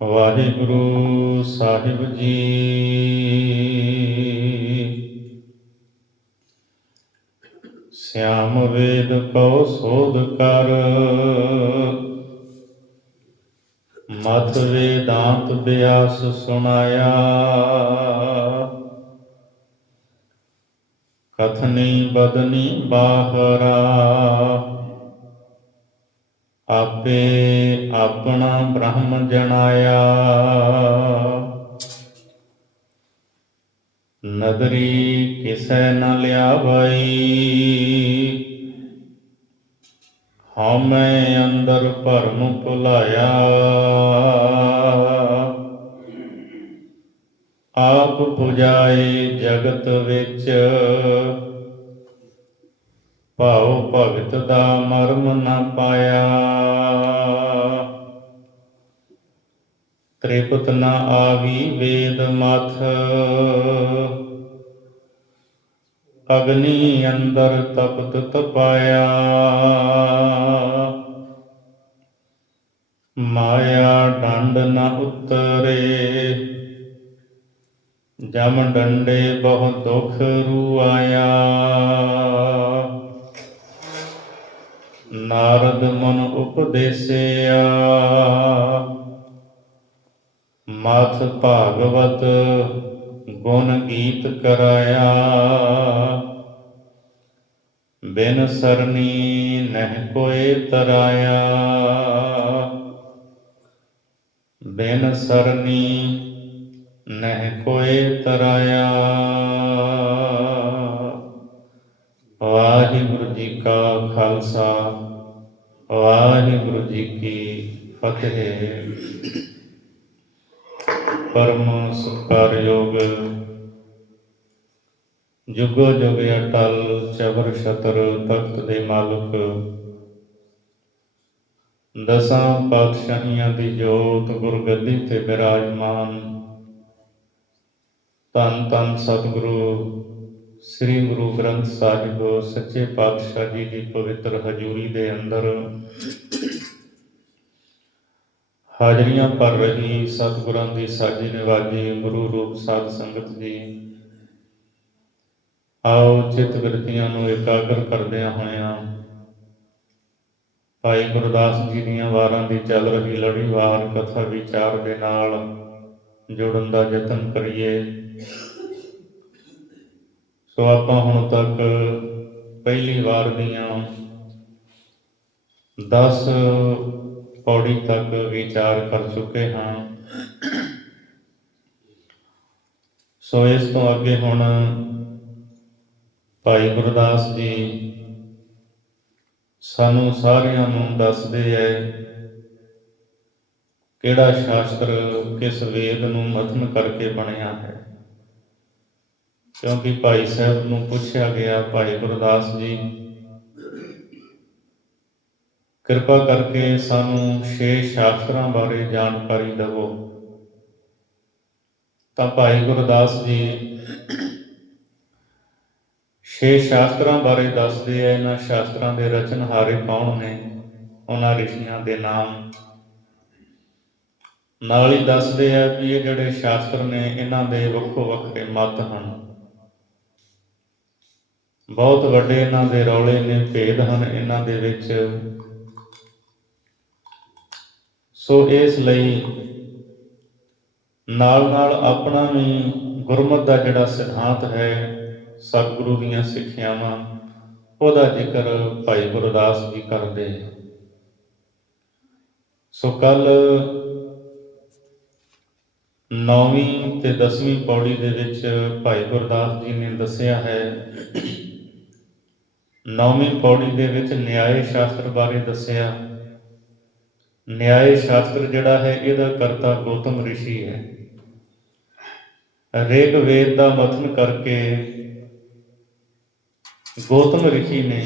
ਵਾਹਿਗੁਰੂ ਸਾਹਿਬ ਜੀ। ਸਿਆਮ ਵੇਦ Q ਸੋਧ ਕਰ, ਮਥ ਵੇਦਾਂਤ ਬਿਆਸ ਸੁਣਾਇਆ। ਕਥਨੀ ਬਦਨੀ ਬਾਹਰਾ, ਆਪੇ ਆਪਣਾ ਬ੍ਰਹਮ ਜਣਾਇਆ। ਨਦਰੀ ਕਿਸੈ ਨ ਲਿਆਵਈ, ਹਉਮੈ ਅੰਦਰ ਭਰਮ ਭੁਲਾਇਆ। ਆਪ ਪੁਜਾਏ ਜਗਤ ਵਿੱਚ, ਭਾਉ ਭਗਤ ਦਾ ਮਰਮ ਨ ਪਾਇਆ। ਤ੍ਰਿਪਤ ਨ ਆਵੀ ਵੇਦ ਮਥ, ਅਗਨੀ ਅੰਦਰ ਤਪਤ ਤਪਾਇਆ। ਮਾਇਆ ਡੰਡ ਨ ਉਤਰੇ, ਜਮ ਡੰਡੇ ਬਹੁ ਦੁਖ ਰੁਆਇਆ। ਨਾਰਦ ਮਨ ਉਪਦੇਸਿਆ, ਮਥ ਭਾਗਵਤ ਗੁਣ ਗੀਤ ਕਰਾਇਆ। ਬਿਨ ਸਰਨੀ ਨਹਿ ਕੋਇ ਤਰਾਇਆ, ਬਿਨ ਸਰਨੀ ਨਹਿ ਕੋਇ ਤਰਾਇਆ। ਵਾਹਿਗੁਰੂ ਜੀ ਕਾ ਖਾਲਸਾ, ਵਾਹਿਗੁਰੂ ਜੀ ਕੀ ਫਤਿਹ। ਪਰਮ ਸਤਿਕਾਰਯੋਗ, ਜੁਗੋ ਜੁਗ ਅਟਲ ਚਬਰ ਛਤਰ ਤਖਤ ਦੇ ਮਾਲਕ, ਦਸਾਂ ਪਾਤਸ਼ਾਹੀਆਂ ਦੀ ਜੋਤ ਗੁਰਗੱਦੀ ਤੇ ਬਿਰਾਜਮਾਨ, ਧੰਨ ਧੰਨ ਸਤਿਗੁਰੂ ਸ੍ਰੀ ਗੁਰੂ ਗ੍ਰੰਥ ਸਾਹਿਬ ਸੱਚੇ ਪਾਤਸ਼ਾਹ ਜੀ ਦੀ ਪਵਿੱਤਰ ਹਜ਼ੂਰੀ ਦੇ ਅੰਦਰ ਹਾਜ਼ਰੀਆਂ ਭਰ ਰਹੀ ਸਤਿਗੁਰਾਂ ਦੀ ਸਾਜੀ ਨਿਵਾਜੀ ਗੁਰੂ ਰੂਪ ਸਾਧ ਸੰਗਤ ਜੀ, ਆਓ ਚਿੱਤ ਬਿਰਤੀਆਂ ਨੂੰ ਇਕਾਗਰ ਕਰਦਿਆਂ ਹੋਇਆਂ ਭਾਈ ਗੁਰਦਾਸ ਜੀ ਦੀਆਂ ਵਾਰਾਂ ਦੀ ਚੱਲ ਰਹੀ ਲੜੀਵਾਰ ਕਥਾ ਵਿਚਾਰ ਦੇ ਨਾਲ ਜੁੜਨ ਦਾ ਯਤਨ ਕਰੀਏ। ਸੋ ਆਪਾਂ ਹੁਣ ਤੱਕ ਪਹਿਲੀ ਵਾਰ ਦੀਆਂ 10 ਪੌੜੀ ਤੱਕ ਵਿਚਾਰ ਕਰ ਚੁੱਕੇ ਹਾਂ। ਸੋ ਇਸ ਤੋਂ ਅੱਗੇ ਹੁਣ ਭਾਈ ਗੁਰਦਾਸ ਜੀ ਸਾਨੂੰ ਸਾਰਿਆਂ ਨੂੰ ਦੱਸਦੇ ਹੈ ਕਿਹੜਾ ਸ਼ਾਸਤਰ ਕਿਸ ਵੇਦ ਨੂੰ ਮਥਨ ਕਰਕੇ ਬਣਿਆ ਹੈ। ਕਿਉਂਕਿ ਭਾਈ ਸਾਹਿਬ ਨੂੰ ਪੁੱਛਿਆ ਗਿਆ, ਭਾਈ ਗੁਰਦਾਸ ਜੀ ਕਿਰਪਾ ਕਰਕੇ ਸਾਨੂੰ 6 ਸ਼ਾਸਤਰਾਂ ਬਾਰੇ ਜਾਣਕਾਰੀ ਦੇਵੋ। ਤਾਂ ਭਾਈ ਗੁਰਦਾਸ ਜੀ 6 ਸ਼ਾਸਤਰਾਂ ਬਾਰੇ ਦੱਸਦੇ ਆ। ਇਹਨਾਂ ਸ਼ਾਸਤਰਾਂ ਦੇ ਰਚਨਹਾਰੇ ਕੌਣ ਨੇ, ਉਹਨਾਂ ਰਿਸ਼ੀਆਂ ਦੇ ਨਾਮ ਨਾਲ ਹੀ ਦੱਸਦੇ ਆ ਕਿ ਇਹ ਜਿਹੜੇ ਸ਼ਾਸਤਰ ਨੇ ਇਹਨਾਂ ਦੇ ਵੱਖੋ ਵੱਖਰੇ ਮਤ ਹਨ, ਬਹੁਤ ਵੱਡੇ ਇਹਨਾਂ ਦੇ ਰੌਲੇ ਨੇ, ਭੇਦ ਹਨ ਇਹਨਾਂ ਦੇ ਵਿੱਚ। ਸੋ ਇਸ ਲਈ ਨਾਲ ਨਾਲ ਆਪਣਾ ਵੀ ਗੁਰਮਤਿ ਦਾ ਜਿਹੜਾ ਸਿਧਾਂਤ ਹੈ, ਸਤਿਗੁਰੂ ਦੀਆਂ ਸਿੱਖਿਆਵਾਂ, ਉਹਦਾ ਜ਼ਿਕਰ ਭਾਈ ਗੁਰਦਾਸ ਜੀ ਕਰਦੇ। ਸੋ ਕੱਲ 9ਵੀਂ ਤੇ 10ਵੀਂ ਪੌੜੀ ਦੇ ਵਿੱਚ ਭਾਈ ਗੁਰਦਾਸ ਜੀ ਨੇ ਦੱਸਿਆ ਹੈ। 9ਵੀਂ ਪੌੜੀ ਦੇ ਵਿੱਚ ਨਿਆਏ ਸ਼ਾਸਤਰ ਬਾਰੇ ਦੱਸਿਆ। ਨਿਆਏ ਸ਼ਾਸਤਰ ਜਿਹੜਾ ਹੈ ਇਹਦਾ ਕਰਤਾ ਗੌਤਮ ਰਿਸ਼ੀ ਹੈ। ਰਿਗ ਵੇਦ ਦਾ ਮਥਨ ਕਰਕੇ ਗੌਤਮ ਰਿਸ਼ੀ ਨੇ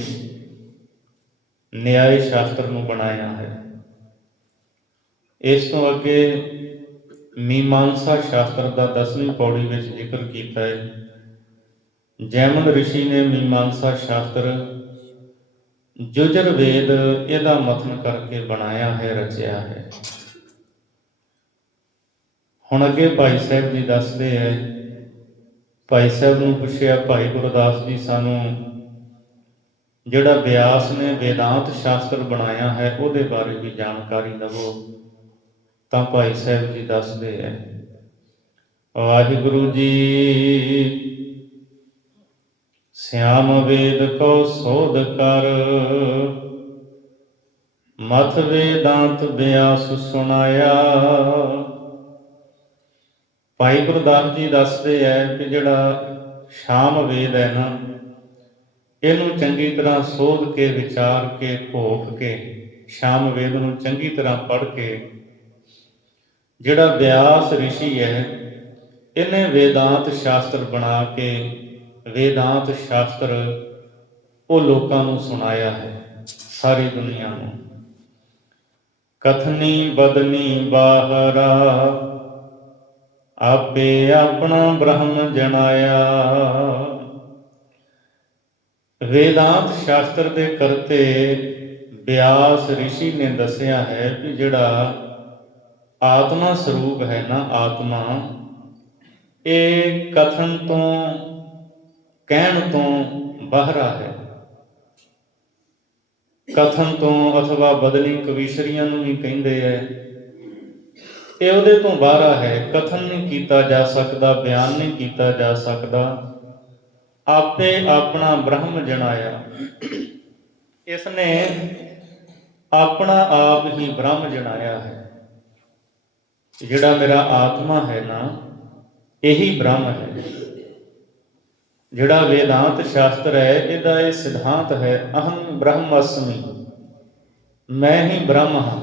ਨਿਆਏ ਸ਼ਾਸਤਰ ਨੂੰ ਬਣਾਇਆ ਹੈ। ਇਸ ਤੋਂ ਅੱਗੇ ਮੀਮਾਂਸਾ ਸ਼ਾਸਤਰ ਦਾ 10ਵੀਂ ਪੌੜੀ ਵਿੱਚ ਜ਼ਿਕਰ ਕੀਤਾ ਹੈ। ਜੈਮਨ ਰਿਸ਼ੀ ਨੇ ਮੀਮਾਂਸਾ ਸ਼ਾਸਤਰ ਯਜੁਰਵੇਦ ਇਹਦਾ ਮਥਨ ਕਰਕੇ ਬਣਾਇਆ ਹੈ, ਰਚਿਆ ਹੈ। ਹੁਣ ਅੱਗੇ ਭਾਈ ਸਾਹਿਬ ਜੀ ਦੱਸਦੇ ਹੈ, ਭਾਈ ਸਾਹਿਬ ਨੂੰ ਪੁੱਛਿਆ, ਭਾਈ ਗੁਰਦਾਸ ਜੀ ਸਾਨੂੰ ਜਿਹੜਾ ਬਿਆਸ ਨੇ ਵੇਦਾਂਤ ਸ਼ਾਸਤਰ ਬਣਾਇਆ ਹੈ ਉਹਦੇ ਬਾਰੇ ਵੀ ਜਾਣਕਾਰੀ ਦੇਵੋ। ਤਾਂ ਭਾਈ ਸਾਹਿਬ ਜੀ ਦੱਸਦੇ ਹੈ, ਵਾਹਿਗੁਰੂ ਜੀ ਸਿਆਮ ਵੇਦ ਕੋ ਸੋਧ ਕਰ, ਮਥ ਵੇਦਾਂਤ ਬਿਆਸ ਸੁਣਾਇਆ। ਭਾਈ ਗੁਰਦਾਸ ਜੀ ਦੱਸਦੇ ਹੈ ਕਿ ਜਿਹੜਾ ਸ਼ਾਮ ਵੇਦ ਹੈ ਨਾ, ਇਹਨੂੰ ਚੰਗੀ ਤਰ੍ਹਾਂ ਸੋਧ ਕੇ, ਵਿਚਾਰ ਕੇ, ਘੋਖ ਕੇ, ਸ਼ਾਮ ਵੇਦ ਨੂੰ ਚੰਗੀ ਤਰ੍ਹਾਂ ਪੜ੍ਹ ਕੇ, ਜਿਹੜਾ ਬਿਆਸ ਰਿਸ਼ੀ ਹੈ ਇਹਨੇ ਵੇਦਾਂਤ ਸ਼ਾਸਤਰ ਬਣਾ ਕੇ, ਵੇਦਾਂਤ ਸ਼ਾਸਤਰ ਉਹ ਲੋਕਾਂ ਨੂੰ ਸੁਣਾਇਆ ਹੈ, ਸਾਰੀ ਦੁਨੀਆ ਨੂੰ। ਕਥਨੀ ਬਦਨੀ ਬਾਹਰਾ, ਆਪੇ ਆਪਣਾ ਬ੍ਰਹਮ ਜਣਾਇਆ। ਵੇਦਾਂਤ ਸ਼ਾਸਤਰ ਦੇ ਕਰਤੇ ਬਿਆਸ ਰਿਸ਼ੀ ਨੇ ਦੱਸਿਆ ਹੈ ਕਿ ਜਿਹੜਾ ਆਤਮਾ ਸਰੂਪ ਹੈ ਨਾ, ਆਤਮਾ, ਇਹ ਕਥਨ ਤੋਂ, ਕਹਿਣ ਤੋਂ ਬਾਹਰਾ ਹੈ। ਕਥਨ ਤੋਂ ਅਥਵਾ ਬਦਲੀ ਕਵੀਸ਼ਰੀਆਂ ਨੂੰ ਵੀ ਕਹਿੰਦੇ ਹੈ, ਇਹ ਉਹਦੇ ਤੋਂ ਬਾਹਰਾ ਹੈ। ਕਥਨ ਨਹੀਂ ਕੀਤਾ ਜਾ ਸਕਦਾ, ਬਿਆਨ ਨਹੀਂ ਕੀਤਾ ਜਾ ਸਕਦਾ। ਆਪੇ ਆਪਣਾ ਬ੍ਰਹਮ ਜਣਾਇਆ, ਇਸਨੇ ਆਪਣਾ ਆਪ ਹੀ ਬ੍ਰਹਮ ਜਣਾਇਆ ਹੈ। ਜਿਹੜਾ ਮੇਰਾ ਆਤਮਾ ਹੈ ਨਾ, ਇਹੀ ਬ੍ਰਹਮ ਹੈ। ਜਿਹੜਾ ਵੇਦਾਂਤ ਸ਼ਾਸਤਰ ਹੈ ਇਹਦਾ ਇਹ ਸਿਧਾਂਤ ਹੈ, ਅਹੰ ਬ੍ਰਹਮਸਮੀ, ਮੈਂ ਹੀ ਬ੍ਰਹਮ ਹਾਂ।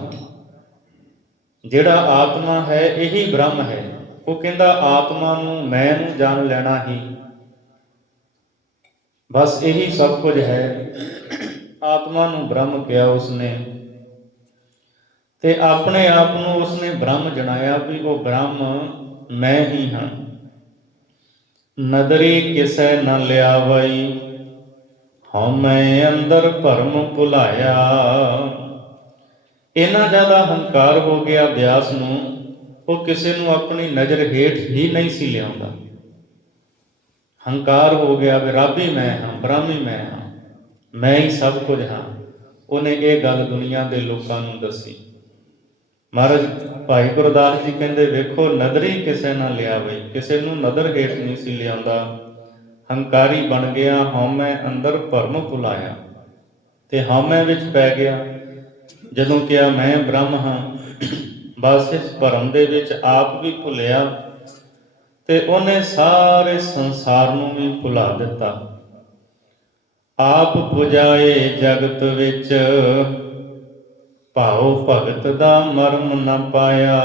ਜਿਹੜਾ ਆਤਮਾ ਹੈ ਇਹੀ ਬ੍ਰਹਮ ਹੈ। ਉਹ ਕਹਿੰਦਾ ਆਤਮਾ ਨੂੰ, ਮੈਂ ਨੂੰ ਜਾਣ ਲੈਣਾ ਹੀ, ਬਸ ਇਹੀ ਸਭ ਕੁਝ ਹੈ। ਆਤਮਾ ਨੂੰ ਬ੍ਰਹਮ ਕਿਹਾ ਉਸਨੇ, ਤੇ ਆਪਣੇ ਆਪ ਨੂੰ ਉਸਨੇ ਬ੍ਰਹਮ ਜਣਾਇਆ ਵੀ ਉਹ ਬ੍ਰਹਮ ਮੈਂ ਹੀ ਹਾਂ। ਨਦਰੀ ਕਿਸੈ ਨ ਲਿਆਵਈ, ਹਉਮੈ ਅੰਦਰ ਭਰਮ ਭੁਲਾਇਆ। ਇੰਨਾ ਜ਼ਿਆਦਾ ਹੰਕਾਰ ਹੋ ਗਿਆ ਬਿਆਸ ਨੂੰ, ਉਹ ਕਿਸੇ ਨੂੰ ਆਪਣੀ ਨਜ਼ਰ ਹੇਠ ਹੀ ਨਹੀਂ ਸੀ ਲਿਆਉਂਦਾ। ਹੰਕਾਰ ਹੋ ਗਿਆ ਵੀ ਰੱਬ ਹੀ ਮੈਂ ਹਾਂ, ਬ੍ਰਹਮ ਹੀ ਮੈਂ ਹਾਂ, ਮੈਂ ਹੀ ਸਭ ਕੁਝ ਹਾਂ। ਉਹਨੇ ਇਹ ਗੱਲ ਦੁਨੀਆ ਦੇ ਲੋਕਾਂ ਨੂੰ ਦੱਸੀ। ਮਹਾਰਾਜ ਭਾਈ ਗੁਰਦਾਸ ਜੀ ਕਹਿੰਦੇ, ਵੇਖੋ ਨਦਰੀ ਕਿਸੇ ਨਾ ਲਿਆਵੇ, ਕਿਸੇ ਨੂੰ ਨਦਰ ਹੇਠ ਨਹੀਂ ਸੀ ਲਿਆਉਂਦਾ। ਹੰਕਾਰੀ ਬਣ ਗਿਆ, ਹਉਮੈ ਅੰਦਰ ਭਰਮ ਭੁਲਾਇਆ, ਤੇ ਹਉਮੈ ਵਿੱਚ ਪੈ ਗਿਆ। ਜਦੋਂ ਕਿਹਾ ਮੈਂ ਬ੍ਰਹਮ ਹਾਂ, ਬਸ ਇਸ ਭਰਮ ਦੇ ਵਿੱਚ ਆਪ ਵੀ ਭੁੱਲਿਆ, ਤੇ ਉਹਨੇ ਸਾਰੇ ਸੰਸਾਰ ਨੂੰ ਵੀ ਭੁਲਾ ਦਿੱਤਾ। ਆਪ ਪੁਜਾਏ ਜਗਤ ਵਿੱਚ, ਭਾਉ ਭਗਤ ਦਾ ਮਰਮ ਨ ਪਾਇਆ।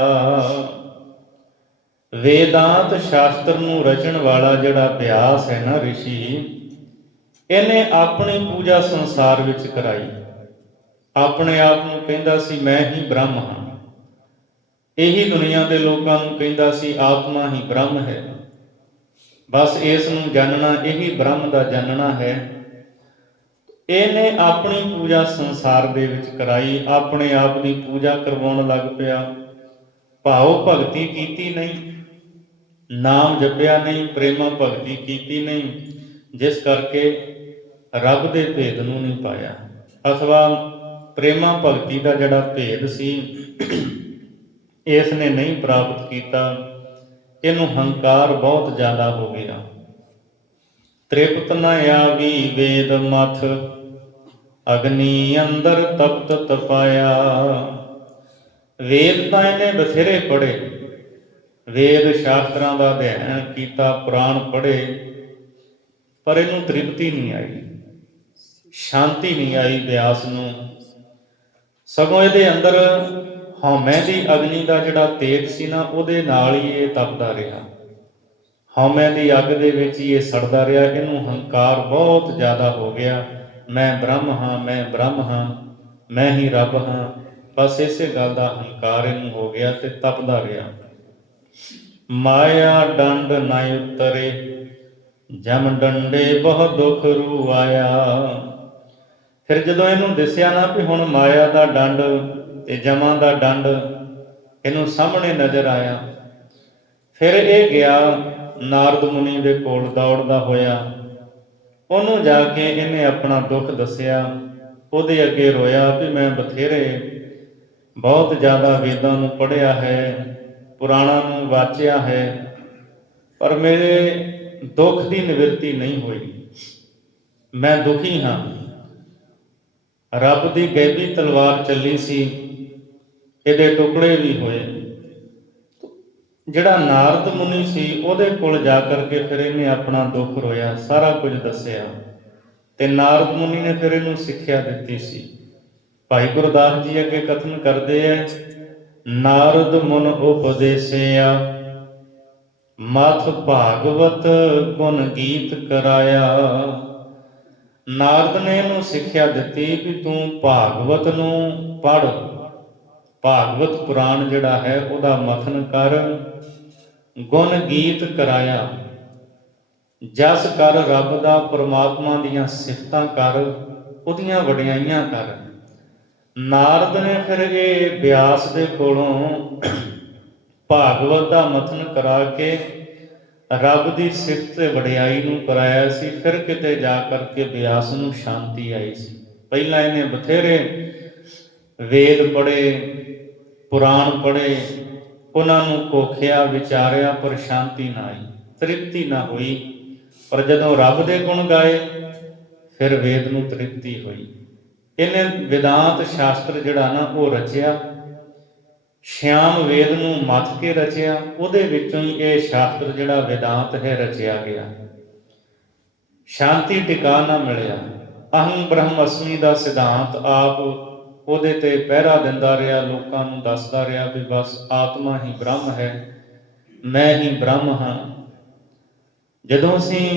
ਵੇਦਾਂਤ ਸ਼ਾਸਤਰ ਨੂੰ ਰਚਣ ਵਾਲਾ ਜਿਹੜਾ ਬਿਆਸ ਹੈ ਨਾ, ਰਿਸ਼ੀ, ਇਹਨੇ ਆਪਣੀ ਪੂਜਾ ਸੰਸਾਰ ਵਿੱਚ ਕਰਾਈ। ਆਪਣੇ ਆਪ ਨੂੰ ਕਹਿੰਦਾ ਸੀ ਮੈਂ ਹੀ ਬ੍ਰਹਮ ਹਾਂ। ਇਹੀ ਦੁਨੀਆ ਦੇ ਲੋਕਾਂ ਨੂੰ ਕਹਿੰਦਾ ਸੀ ਆਤਮਾ ਹੀ ਬ੍ਰਹਮ ਹੈ। ਬਸ ਇਸ ਨੂੰ ਜਾਣਨਾ, ਇਹੀ ਬ੍ਰਹਮ ਦਾ ਜਾਣਨਾ ਹੈ। ਇਹਨੇ ਆਪਣੀ ਪੂਜਾ ਸੰਸਾਰ ਦੇ ਵਿੱਚ ਕਰਾਈ, ਆਪਣੇ ਆਪ ਦੀ ਪੂਜਾ ਕਰਵਾਉਣ ਲੱਗ ਪਿਆ। ਭਾਉ ਭਗਤੀ ਕੀਤੀ ਨਹੀਂ, ਨਾਮ ਜਪਿਆ ਨਹੀਂ, ਪ੍ਰੇਮਾ ਭਗਤੀ ਕੀਤੀ ਨਹੀਂ, ਜਿਸ ਕਰਕੇ ਰੱਬ ਦੇ ਭੇਦ ਨੂੰ ਨਹੀਂ ਪਾਇਆ, ਅਥਵਾ ਪ੍ਰੇਮਾ ਭਗਤੀ ਦਾ ਜਿਹੜਾ ਭੇਦ ਸੀ ਇਸ ਨੇ ਨਹੀਂ ਪ੍ਰਾਪਤ ਕੀਤਾ। ਇਹਨੂੰ ਹੰਕਾਰ ਬਹੁਤ ਜ਼ਿਆਦਾ ਹੋ ਗਿਆ। ਤ੍ਰਿਪਤ ਨ ਆਵੀ ਵੇਦ ਮਥ, ਅਗਨੀ ਅੰਦਰ ਤਪਤ ਤਪਾਇਆ। ਵੇਦ ਤਾਂ ਇਹਨੇ ਬਥੇਰੇ ਪੜ੍ਹੇ, ਵੇਦ ਸ਼ਾਸਤਰਾਂ ਦਾ ਅਧਿਐਨ ਕੀਤਾ, ਪੁਰਾਣ ਪੜ੍ਹੇ, ਪਰ ਇਹਨੂੰ ਤ੍ਰਿਪਤੀ ਨਹੀਂ ਆਈ, ਸ਼ਾਂਤੀ ਨਹੀਂ ਆਈ ਬਿਆਸ ਨੂੰ। ਸਗੋਂ ਇਹਦੇ ਅੰਦਰ ਹਉਮੈ ਦੀ ਅਗਨੀ ਦਾ ਜਿਹੜਾ ਤੇਜ ਸੀ ਨਾ, ਉਹਦੇ ਨਾਲ ਹੀ ਇਹ ਤਪਦਾ ਰਿਹਾ। ਹਉਮੈ ਦੀ ਅੱਗ ਦੇ ਵਿੱਚ ਹੀ ਇਹ ਸੜਦਾ ਰਿਹਾ। ਇਹਨੂੰ ਹੰਕਾਰ ਬਹੁਤ ਜ਼ਿਆਦਾ ਹੋ ਗਿਆ, ਮੈਂ ਬ੍ਰਹਮ ਹਾਂ, ਮੈਂ ਬ੍ਰਹਮ ਹਾਂ, ਮੈਂ ਹੀ ਰੱਬ ਹਾਂ। ਬਸ ਇਸੇ ਗੱਲ ਦਾ ਹੰਕਾਰ ਇਹਨੂੰ ਹੋ ਗਿਆ ਤੇ ਤਪਦਾ ਰਿਹਾ। ਮਾਇਆ ਡੰਡ ਨਾ ਉਤਰੇ, ਜਮ ਡੰਡੇ ਬਹੁ ਦੁਖ ਰੂ ਆਇਆ। ਫਿਰ ਜਦੋਂ ਇਹਨੂੰ ਦਿਸਿਆ ਨਾ ਵੀ ਹੁਣ ਮਾਇਆ ਦਾ ਡੰਡ ਤੇ ਜਮਾਂ ਦਾ ਡੰਡ ਇਹਨੂੰ ਸਾਹਮਣੇ ਨਜ਼ਰ ਆਇਆ, ਫਿਰ ਇਹ ਗਿਆ ਨਾਰਦ ਮੁਨੀ ਦੇ ਕੋਲ ਦੌੜਦਾ ਹੋਇਆ। ਉਹਨੂੰ ਜਾ ਕੇ ਇਹਨੇ ਆਪਣਾ ਦੁੱਖ ਦੱਸਿਆ, ਉਹਦੇ ਅੱਗੇ ਰੋਇਆ ਵੀ ਮੈਂ ਬਥੇਰੇ ਬਹੁਤ ਜ਼ਿਆਦਾ ਵੇਦਾਂ ਨੂੰ ਪੜ੍ਹਿਆ ਹੈ, ਪੁਰਾਣਾਂ ਨੂੰ ਵਾਚਿਆ ਹੈ, ਪਰ ਮੇਰੇ ਦੁੱਖ ਦੀ ਨਿਵਰਤੀ ਨਹੀਂ ਹੋਈ। ਮੈਂ ਦੁਖੀ ਹਾਂ। ਰੱਬ ਦੀ ਗੈਬੀ ਤਲਵਾਰ ਚੱਲੀ ਸੀ, ਇਹਦੇ ਟੁਕੜੇ ਵੀ ਹੋਏ। ਜਿਹੜਾ ਨਾਰਦ ਮੁਨੀ ਸੀ ਉਹਦੇ ਕੋਲ ਜਾ ਕਰਕੇ ਫਿਰ ਇਹਨੇ ਆਪਣਾ ਦੁੱਖ ਰੋਇਆ, ਸਾਰਾ ਕੁਝ ਦੱਸਿਆ, ਤੇ ਨਾਰਦ ਮੁਨੀ ਨੇ ਫਿਰ ਇਹਨੂੰ ਸਿੱਖਿਆ ਦਿੱਤੀ ਸੀ। ਭਾਈ ਗੁਰਦਾਸ ਜੀ ਅੱਗੇ ਕਥਨ ਕਰਦੇ ਐ, ਨਾਰਦ ਮੁਨ ਉਪਦੇਸਿਆ, ਮਥ ਭਾਗਵਤ ਗੁਣ ਗੀਤ ਕਰਾਇਆ। ਨਾਰਦ ਨੇ ਇਹਨੂੰ ਸਿੱਖਿਆ ਦਿੱਤੀ ਕਿ ਤੂੰ ਭਾਗਵਤ ਨੂੰ ਪੜ੍ਹ, ਭਾਗਵਤ ਪੁਰਾਣ ਜਿਹੜਾ ਹੈ ਉਹਦਾ ਮਥਨ ਕਰ, ਗੁਣ ਗੀਤ ਕਰਾਇਆ, ਜਸ ਕਰ ਰੱਬ ਦਾ, ਪਰਮਾਤਮਾ ਦੀਆਂ ਸਿਫਤਾਂ ਕਰ, ਉਹਦੀਆਂ ਵਡਿਆਈਆਂ ਕਰ। ਨਾਰਦ ਨੇ ਫਿਰ ਇਹ ਬਿਆਸ ਦੇ ਕੋਲੋਂ ਭਾਗਵਤ ਦਾ ਮਥਨ ਕਰਾ ਕੇ ਰੱਬ ਦੀ ਸਿਫਤ ਤੇ ਵਡਿਆਈ ਨੂੰ ਕਰਾਇਆ ਸੀ। ਫਿਰ ਕਿਤੇ ਜਾ ਕਰਕੇ ਬਿਆਸ ਨੂੰ ਸ਼ਾਂਤੀ ਆਈ ਸੀ। ਪਹਿਲਾਂ ਇਹਨੇ ਬਥੇਰੇ ਵੇਦ ਪੜ੍ਹੇ, ਪੁਰਾਣ ਪੜ੍ਹੇ, ਉਹਨਾਂ ਨੂੰ ਕੋਖਿਆ, ਵਿਚਾਰਿਆ, ਪਰ ਸ਼ਾਂਤੀ ਨਾ ਆਈ, ਤ੍ਰਿਪਤੀ ਨਾ ਹੋਈ। ਪਰ ਜਦੋਂ ਰੱਬ ਦੇ ਗੁਣ ਗਾਏ ਫਿਰ ਵੇਦ ਨੂੰ ਤ੍ਰਿਪਤੀ ਹੋਈ। ਇਹਨੇ ਵਿਦਾਂਤ ਸ਼ਾਸਤਰ ਜਿਹੜਾ ਨਾ ਉਹ ਰਚਿਆ, ਸ਼ਿਆਮ ਵੇਦ ਨੂੰ ਮੱਥ ਕੇ ਰਚਿਆ, ਉਹਦੇ ਵਿੱਚੋਂ ਹੀ ਇਹ ਸ਼ਾਸਤਰ ਜਿਹੜਾ ਵੇਦਾਂਤ ਹੈ ਰਚਿਆ ਗਿਆ। ਸ਼ਾਂਤੀ ਟਿਕਾ ਨਾ ਮਿਲਿਆ। ਅਹੰ ਬ੍ਰਹਮ ਅਸਮੀ ਦਾ ਸਿਧਾਂਤ ਆਪ ਉਹਦੇ ਤੇ ਪਹਿਰਾ ਦਿੰਦਾ ਰਿਹਾ, ਲੋਕਾਂ ਨੂੰ ਦੱਸਦਾ ਰਿਹਾ ਵੀ ਬਸ ਆਤਮਾ ਹੀ ਬ੍ਰਹਮ ਹੈ, ਮੈਂ ਹੀ ਬ੍ਰਹਮ ਹਾਂ। ਜਦੋਂ ਅਸੀਂ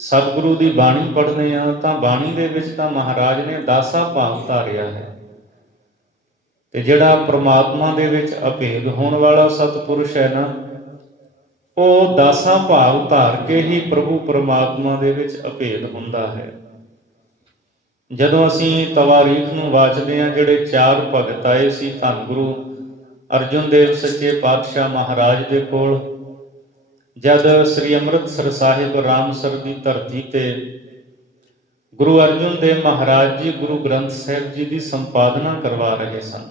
ਸਤਿਗੁਰੂ ਦੀ ਬਾਣੀ ਪੜ੍ਹਦੇ ਹਾਂ ਤਾਂ ਬਾਣੀ ਦੇ ਵਿੱਚ ਤਾਂ ਮਹਾਰਾਜ ਨੇ ਦਾਸਾ ਭਾਵ ਧਾਰਿਆ ਹੈ, ਤੇ ਜਿਹੜਾ ਪ੍ਰਮਾਤਮਾ ਦੇ ਵਿੱਚ ਅਭੇਦ ਹੋਣ ਵਾਲਾ ਸਤਿਪੁਰਸ਼ ਹੈ ਨਾ, ਉਹ ਦਾਸਾਂ ਭਾਵ ਧਾਰ ਕੇ ਹੀ ਪ੍ਰਭੂ ਪਰਮਾਤਮਾ ਦੇ ਵਿੱਚ ਅਭੇਦ ਹੁੰਦਾ ਹੈ। ਜਦੋਂ ਅਸੀਂ ਤਵਾਰੀਖ ਨੂੰ ਵਾਚਦੇ ਹਾਂ, ਜਿਹੜੇ 4 ਭਗਤ ਆਏ ਸੀ ਧੰਨ ਗੁਰੂ ਅਰਜੁਨ ਦੇਵ ਸੱਚੇ ਪਾਤਸ਼ਾਹ ਮਹਾਰਾਜ ਦੇ ਕੋਲ, ਜਦ ਸ੍ਰੀ ਅੰਮ੍ਰਿਤਸਰ ਸਾਹਿਬ ਰਾਮਸਰ ਦੀ ਧਰਤੀ ਤੇ ਗੁਰੂ ਅਰਜੁਨ ਦੇਵ ਮਹਾਰਾਜ ਜੀ ਗੁਰੂ ਗ੍ਰੰਥ ਸਾਹਿਬ ਜੀ ਦੀ ਸੰਪਾਦਨਾ ਕਰਵਾ ਰਹੇ ਸਨ।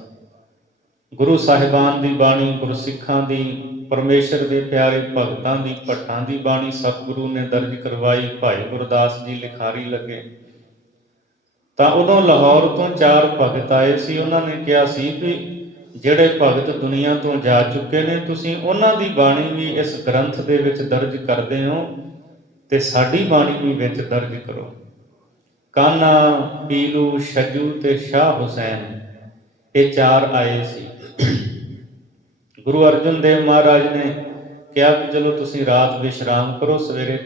ਗੁਰੂ ਸਾਹਿਬਾਨ ਦੀ ਬਾਣੀ, ਗੁਰਸਿੱਖਾਂ ਦੀ, ਪਰਮੇਸ਼ਰ ਦੇ ਪਿਆਰੇ ਭਗਤਾਂ ਦੀ, ਭੱਟਾਂ ਦੀ ਬਾਣੀ ਸਤਿਗੁਰੂ ਨੇ ਦਰਜ ਕਰਵਾਈ। ਭਾਈ ਗੁਰਦਾਸ ਜੀ ਲਿਖਾਰੀ ਲੱਗੇ ਤਾਂ ਉਦੋਂ ਲਾਹੌਰ ਤੋਂ 4 ਭਗਤ ਆਏ ਸੀ। ਉਹਨਾਂ ਨੇ ਕਿਹਾ ਸੀ ਵੀ ਜਿਹੜੇ ਭਗਤ ਦੁਨੀਆ ਤੋਂ ਜਾ ਚੁੱਕੇ ਨੇ, ਤੁਸੀਂ ਉਹਨਾਂ ਦੀ ਬਾਣੀ ਵੀ ਇਸ ਗ੍ਰੰਥ ਦੇ ਵਿੱਚ ਦਰਜ ਕਰਦੇ ਹੋ ਤੇ ਸਾਡੀ ਬਾਣੀ ਵੀ ਵਿੱਚ ਦਰਜ ਕਰੋ। ਕਾਨਾ, ਪੀਲੂ, ਛੱਜੂ ਤੇ ਸ਼ਾਹ ਹੁਸੈਨ, ਇਹ 4 ਆਏ ਸੀ। ਗੁਰੂ ਅਰਜਨ ਦੇਵ ਮਹਾਰਾਜ ਨੇ ਕਿਹਾ ਕਿ ਚਲੋ ਤੁਸੀਂ ਰਾਤ ਵਿਸ਼ਰਾਮ ਕਰੋ, ਸਵੇਰੇ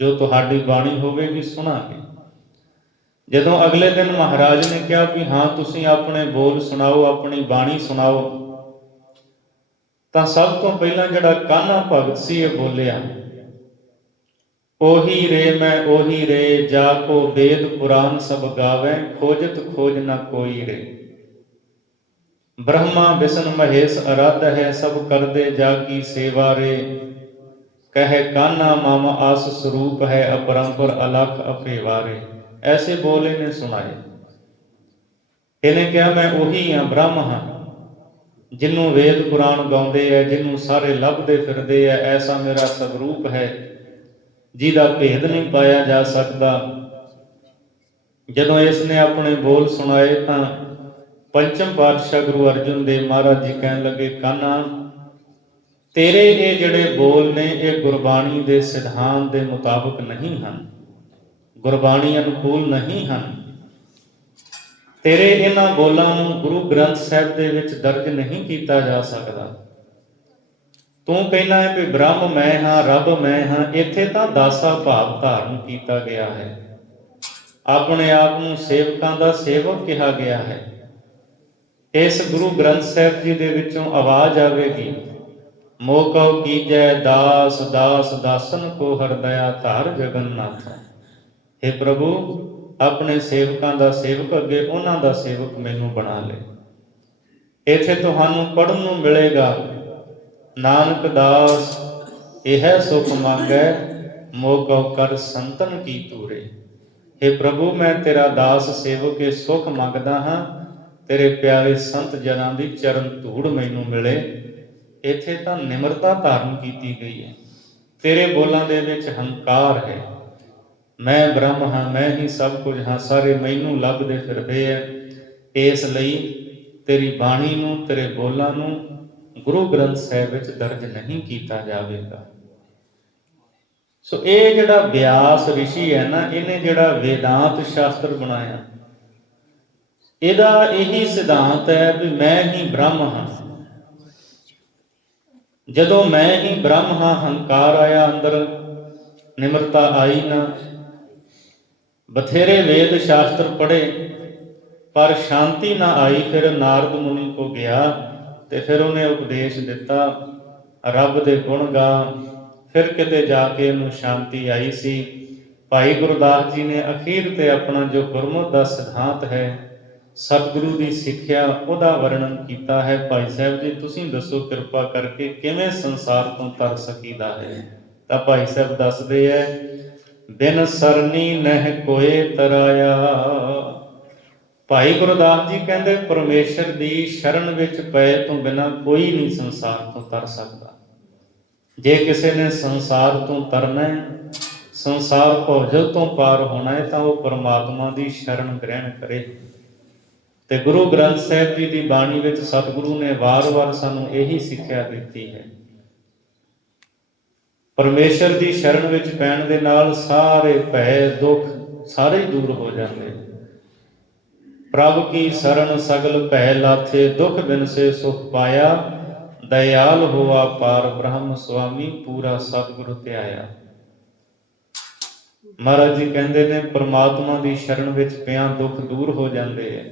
ਜੋ ਤੁਹਾਡੀ ਬਾਣੀ ਹੋਵੇਗੀ ਸੁਣਾਂਗੇ। ਜਦੋਂ ਅਗਲੇ ਦਿਨ ਮਹਾਰਾਜ ਨੇ ਕਿਹਾ ਵੀ ਹਾਂ ਤੁਸੀਂ ਆਪਣੇ ਬੋਲ ਸੁਣਾਓ, ਆਪਣੀ ਬਾਣੀ ਸੁਣਾਓ, ਤਾਂ ਸਭ ਤੋਂ ਪਹਿਲਾਂ ਜਿਹੜਾ ਕਾਨਾ ਭਗਤ ਸੀ ਇਹ ਬੋਲਿਆ, ਉਹੀ ਰੇ ਮੈਂ ਉਹੀ ਰੇ, ਜਾ ਕੋ ਵੇਦ ਪੁਰਾਨ ਸਭ ਗਾਵੇ, ਖੋਜਤ ਖੋਜ ਨਾ ਕੋਈ ਰੇ। ਬ੍ਰਹਮਾ ਵਿਸ਼ਨ ਮਹੇਸ਼ ਅਰਾਧ ਹੈ, ਸਭ ਕਰਦੇ ਜਾ ਕੀ ਸੇਵਾ ਰੇ। ਕਹੇ ਕਾਨਾ ਮਮ ਆਸ ਸਰੂਪ ਹੈ, ਅਪਰੰਪਰ ਅਲਖ ਅਪੇਵਾਰੇ। ਐਸੇ ਬੋਲ ਇਹਨੇ ਸੁਣਾਏ। ਇਹਨੇ ਕਿਹਾ ਮੈਂ ਉਹੀ ਹਾਂ, ਬ੍ਰਹਮ ਹਾਂ, ਜਿਹਨੂੰ ਵੇਦ ਪੁਰਾਣ ਗਾਉਂਦੇ ਹੈ, ਜਿਹਨੂੰ ਸਾਰੇ ਲੱਭਦੇ ਫਿਰਦੇ ਹੈ। ਐਸਾ ਮੇਰਾ ਸਵਰੂਪ ਹੈ ਜਿਹਦਾ ਭੇਦ ਨਹੀਂ ਪਾਇਆ ਜਾ ਸਕਦਾ। ਜਦੋਂ ਇਸ ਨੇ ਆਪਣੇ ਬੋਲ ਸੁਣਾਏ ਤਾਂ ਪੰਚਮ ਪਾਤਸ਼ਾਹ ਗੁਰੂ ਅਰਜਨ ਦੇਵ ਮਹਾਰਾਜ ਜੀ ਕਹਿਣ ਲੱਗੇ, ਕਾਨਾ ਤੇਰੇ ਇਹ ਜਿਹੜੇ ਬੋਲ ਨੇ ਇਹ ਗੁਰਬਾਣੀ ਦੇ ਸਿਧਾਂਤ ਦੇ ਮੁਤਾਬਕ ਨਹੀਂ ਹਨ, ਗੁਰਬਾਣੀ ਅਨੁਕੂਲ ਨਹੀਂ ਹਨ। ਤੇਰੇ ਇਹਨਾਂ ਬੋਲਾਂ ਨੂੰ ਗੁਰੂ ਗ੍ਰੰਥ ਸਾਹਿਬ ਦੇ ਵਿੱਚ ਦਰਜ ਨਹੀਂ ਕੀਤਾ ਜਾ ਸਕਦਾ। ਤੂੰ ਕਹਿਣਾ ਹੈ ਵੀ ਬ੍ਰਹਮ ਮੈਂ ਹਾਂ, ਰੱਬ ਮੈਂ ਹਾਂ, ਇੱਥੇ ਤਾਂ ਦਾਸਾ ਭਾਵ ਧਾਰਨ ਕੀਤਾ ਗਿਆ ਹੈ। ਆਪਣੇ ਆਪ ਨੂੰ ਸੇਵਕਾਂ ਦਾ ਸੇਵਕ ਕਿਹਾ ਗਿਆ ਹੈ। ਇਸ ਗੁਰੂ ਗ੍ਰੰਥ ਸਾਹਿਬ ਜੀ ਦੇ ਵਿੱਚੋਂ ਆਵਾਜ਼ ਆਵੇਗੀ, ਮੋਕਉ ਕੀਜੈ ਦਾਸ ਦਾਸ ਦਾਸਨ ਕੋ ਹਰਦਇਆ ਧਾਰ ਜਗਨਨਾਥ। ਹੇ ਪ੍ਰਭੂ, ਆਪਣੇ ਸੇਵਕਾਂ ਦਾ ਸੇਵਕ ਅੱਗੇ ਉਹਨਾਂ ਦਾ ਸੇਵਕ ਮੈਨੂੰ ਬਣਾ ਲੈ। ਇੱਥੇ ਤੁਹਾਨੂੰ ਪੜ੍ਹਨ ਨੂੰ ਮਿਲੇਗਾ ਨਾਨਕ ਦਾਸ ਇਹ ਸੁਖ ਮੰਗੈ, ਮੋਹ ਕਰ ਸੰਤਨ ਕੀ ਤੂਰੇ। हे ਪ੍ਰਭੂ, ਮੈਂ ਤੇਰਾ ਦਾਸ ਸੇਵਕ ਕੇ ਸੁਖ ਮੰਗਦਾ ਹਾਂ, ਤੇਰੇ ਪਿਆਰੇ ਸੰਤ ਜਨਾਂ ਦੀ ਚਰਨ ਧੂੜ ਮੈਨੂੰ ਮਿਲੇ। ਇੱਥੇ ਤਾਂ ਨਿਮਰਤਾ ਧਾਰਨ ਕੀਤੀ ਗਈ ਹੈ। ਤੇਰੇ ਬੋਲਾਂ ਦੇ ਵਿੱਚ ਹੰਕਾਰ ਹੈ। ਮੈਂ ਬ੍ਰਹਮ ਹਾਂ, ਮੈਂ ਹੀ ਸਭ ਕੁਝ ਹਾਂ, ਸਾਰੇ ਮੈਨੂੰ ਲੱਭਦੇ ਫਿਰਦੇ ਹੈ। ਇਸ ਲਈ ਤੇਰੀ ਬਾਣੀ ਨੂੰ, ਤੇਰੇ ਬੋਲਾਂ ਨੂੰ ਗੁਰੂ ਗ੍ਰੰਥ ਸਾਹਿਬ ਵਿੱਚ ਦਰਜ ਨਹੀਂ ਕੀਤਾ ਜਾਵੇਗਾ। ਸੋ ਇਹ ਜਿਹੜਾ ਬਿਆਸ ਰਿਸ਼ੀ ਹੈ ਨਾ, ਇਹਨੇ ਜਿਹੜਾ ਵੇਦਾਂਤ ਸ਼ਾਸਤਰ ਬਣਾਇਆ, ਇਹਦਾ ਇਹੀ ਸਿਧਾਂਤ ਹੈ ਵੀ ਮੈਂ ਹੀ ਬ੍ਰਹਮ ਹਾਂ। ਜਦੋਂ ਮੈਂ ਹੀ ਬ੍ਰਹਮ ਹਾਂ, ਹੰਕਾਰ ਆਇਆ ਅੰਦਰ, ਨਿਮਰਤਾ ਆਈ ਨਾ। ਬਥੇਰੇ ਵੇਦ ਸ਼ਾਸਤਰ ਪੜ੍ਹੇ ਪਰ ਸ਼ਾਂਤੀ ਨਾ ਆਈ। ਫਿਰ ਨਾਰਦ ਮੁਨੀ ਕੋ ਗਿਆ ਤੇ ਫਿਰ ਉਹਨੇ ਉਪਦੇਸ਼ ਦਿੱਤਾ, ਰੱਬ ਦੇ ਗੁਣ ਗਾ। ਫਿਰ ਕਿਤੇ ਜਾ ਕੇ ਉਹਨੂੰ ਸ਼ਾਂਤੀ ਆਈ ਸੀ। ਭਾਈ ਗੁਰਦਾਸ ਜੀ ਨੇ ਅਖੀਰ ਤੇ ਆਪਣਾ ਜੋ ਗੁਰਮਤਿ ਦਾ ਸਿਧਾਂਤ ਹੈ, ਸਤਿਗੁਰੂ ਦੀ ਸਿੱਖਿਆ, ਉਹਦਾ ਵਰਣਨ ਕੀਤਾ ਹੈ। ਭਾਈ ਸਾਹਿਬ ਜੀ, ਤੁਸੀਂ ਦੱਸੋ ਕਿਰਪਾ ਕਰਕੇ ਕਿਵੇਂ ਸੰਸਾਰ ਤੋਂ ਤਰ ਸਕੀਦਾ ਹੈ। ਤਾਂ ਭਾਈ ਸਾਹਿਬ ਦੱਸਦੇ ਹੈ, ਬਿਨ ਸਰਨੀ ਨਹਿ ਕੋਏ ਤਰਾਇਆ। ਭਾਈ ਗੁਰਦਾਸ ਜੀ ਕਹਿੰਦੇ, ਪਰਮੇਸ਼ਰ ਦੀ ਸ਼ਰਨ ਵਿੱਚ ਪਏ ਤੋਂ ਬਿਨਾਂ ਕੋਈ ਨਹੀਂ ਸੰਸਾਰ ਤੋਂ ਤਰ ਸਕਦਾ। ਜੇ ਕਿਸੇ ਨੇ ਸੰਸਾਰ ਤੋਂ ਤਰਨਾ ਹੈ, ਸੰਸਾਰ ਭੌਜਲ ਤੋਂ ਪਾਰ ਹੋਣਾ ਹੈ, ਤਾਂ ਉਹ ਪਰਮਾਤਮਾ ਦੀ ਸ਼ਰਨ ਗ੍ਰਹਿਣ ਕਰੇ। ਤੇ ਗੁਰੂ ਗ੍ਰੰਥ ਸਾਹਿਬ ਜੀ ਦੀ ਬਾਣੀ ਵਿੱਚ ਸਤਿਗੁਰੂ ਨੇ ਵਾਰ-ਵਾਰ ਸਾਨੂੰ ਇਹੀ ਸਿੱਖਿਆ ਦਿੱਤੀ ਹੈ। ਪਰਮੇਸ਼ਰ ਦੀ ਸ਼ਰਨ ਵਿੱਚ ਪੈਣ ਦੇ ਨਾਲ ਸਾਰੇ ਭੈ ਦੁੱਖ ਸਾਰੇ ਹੀ ਦੂਰ ਹੋ ਜਾਂਦੇ। ਪ੍ਰਭ ਕੀ ਸ਼ਰਨ ਸਗਲ ਭੈ ਲਾਥੇ, ਦੁਖ ਬਿਨਸੇ ਸੁਖ ਪਾਇਆ। ਦਇਆਲ ਹੋਆ ਪਾਰ ਬ੍ਰਹਮ ਸੁਆਮੀ, ਪੂਰਾ ਸਤਿਗੁਰੂ ਧਿਆਇਆ। ਮਹਾਰਾਜ ਜੀ ਕਹਿੰਦੇ ਨੇ, ਪਰਮਾਤਮਾ ਦੀ ਸ਼ਰਨ ਵਿੱਚ ਪਿਆ ਦੁੱਖ ਦੂਰ ਹੋ ਜਾਂਦੇ ਹੈ,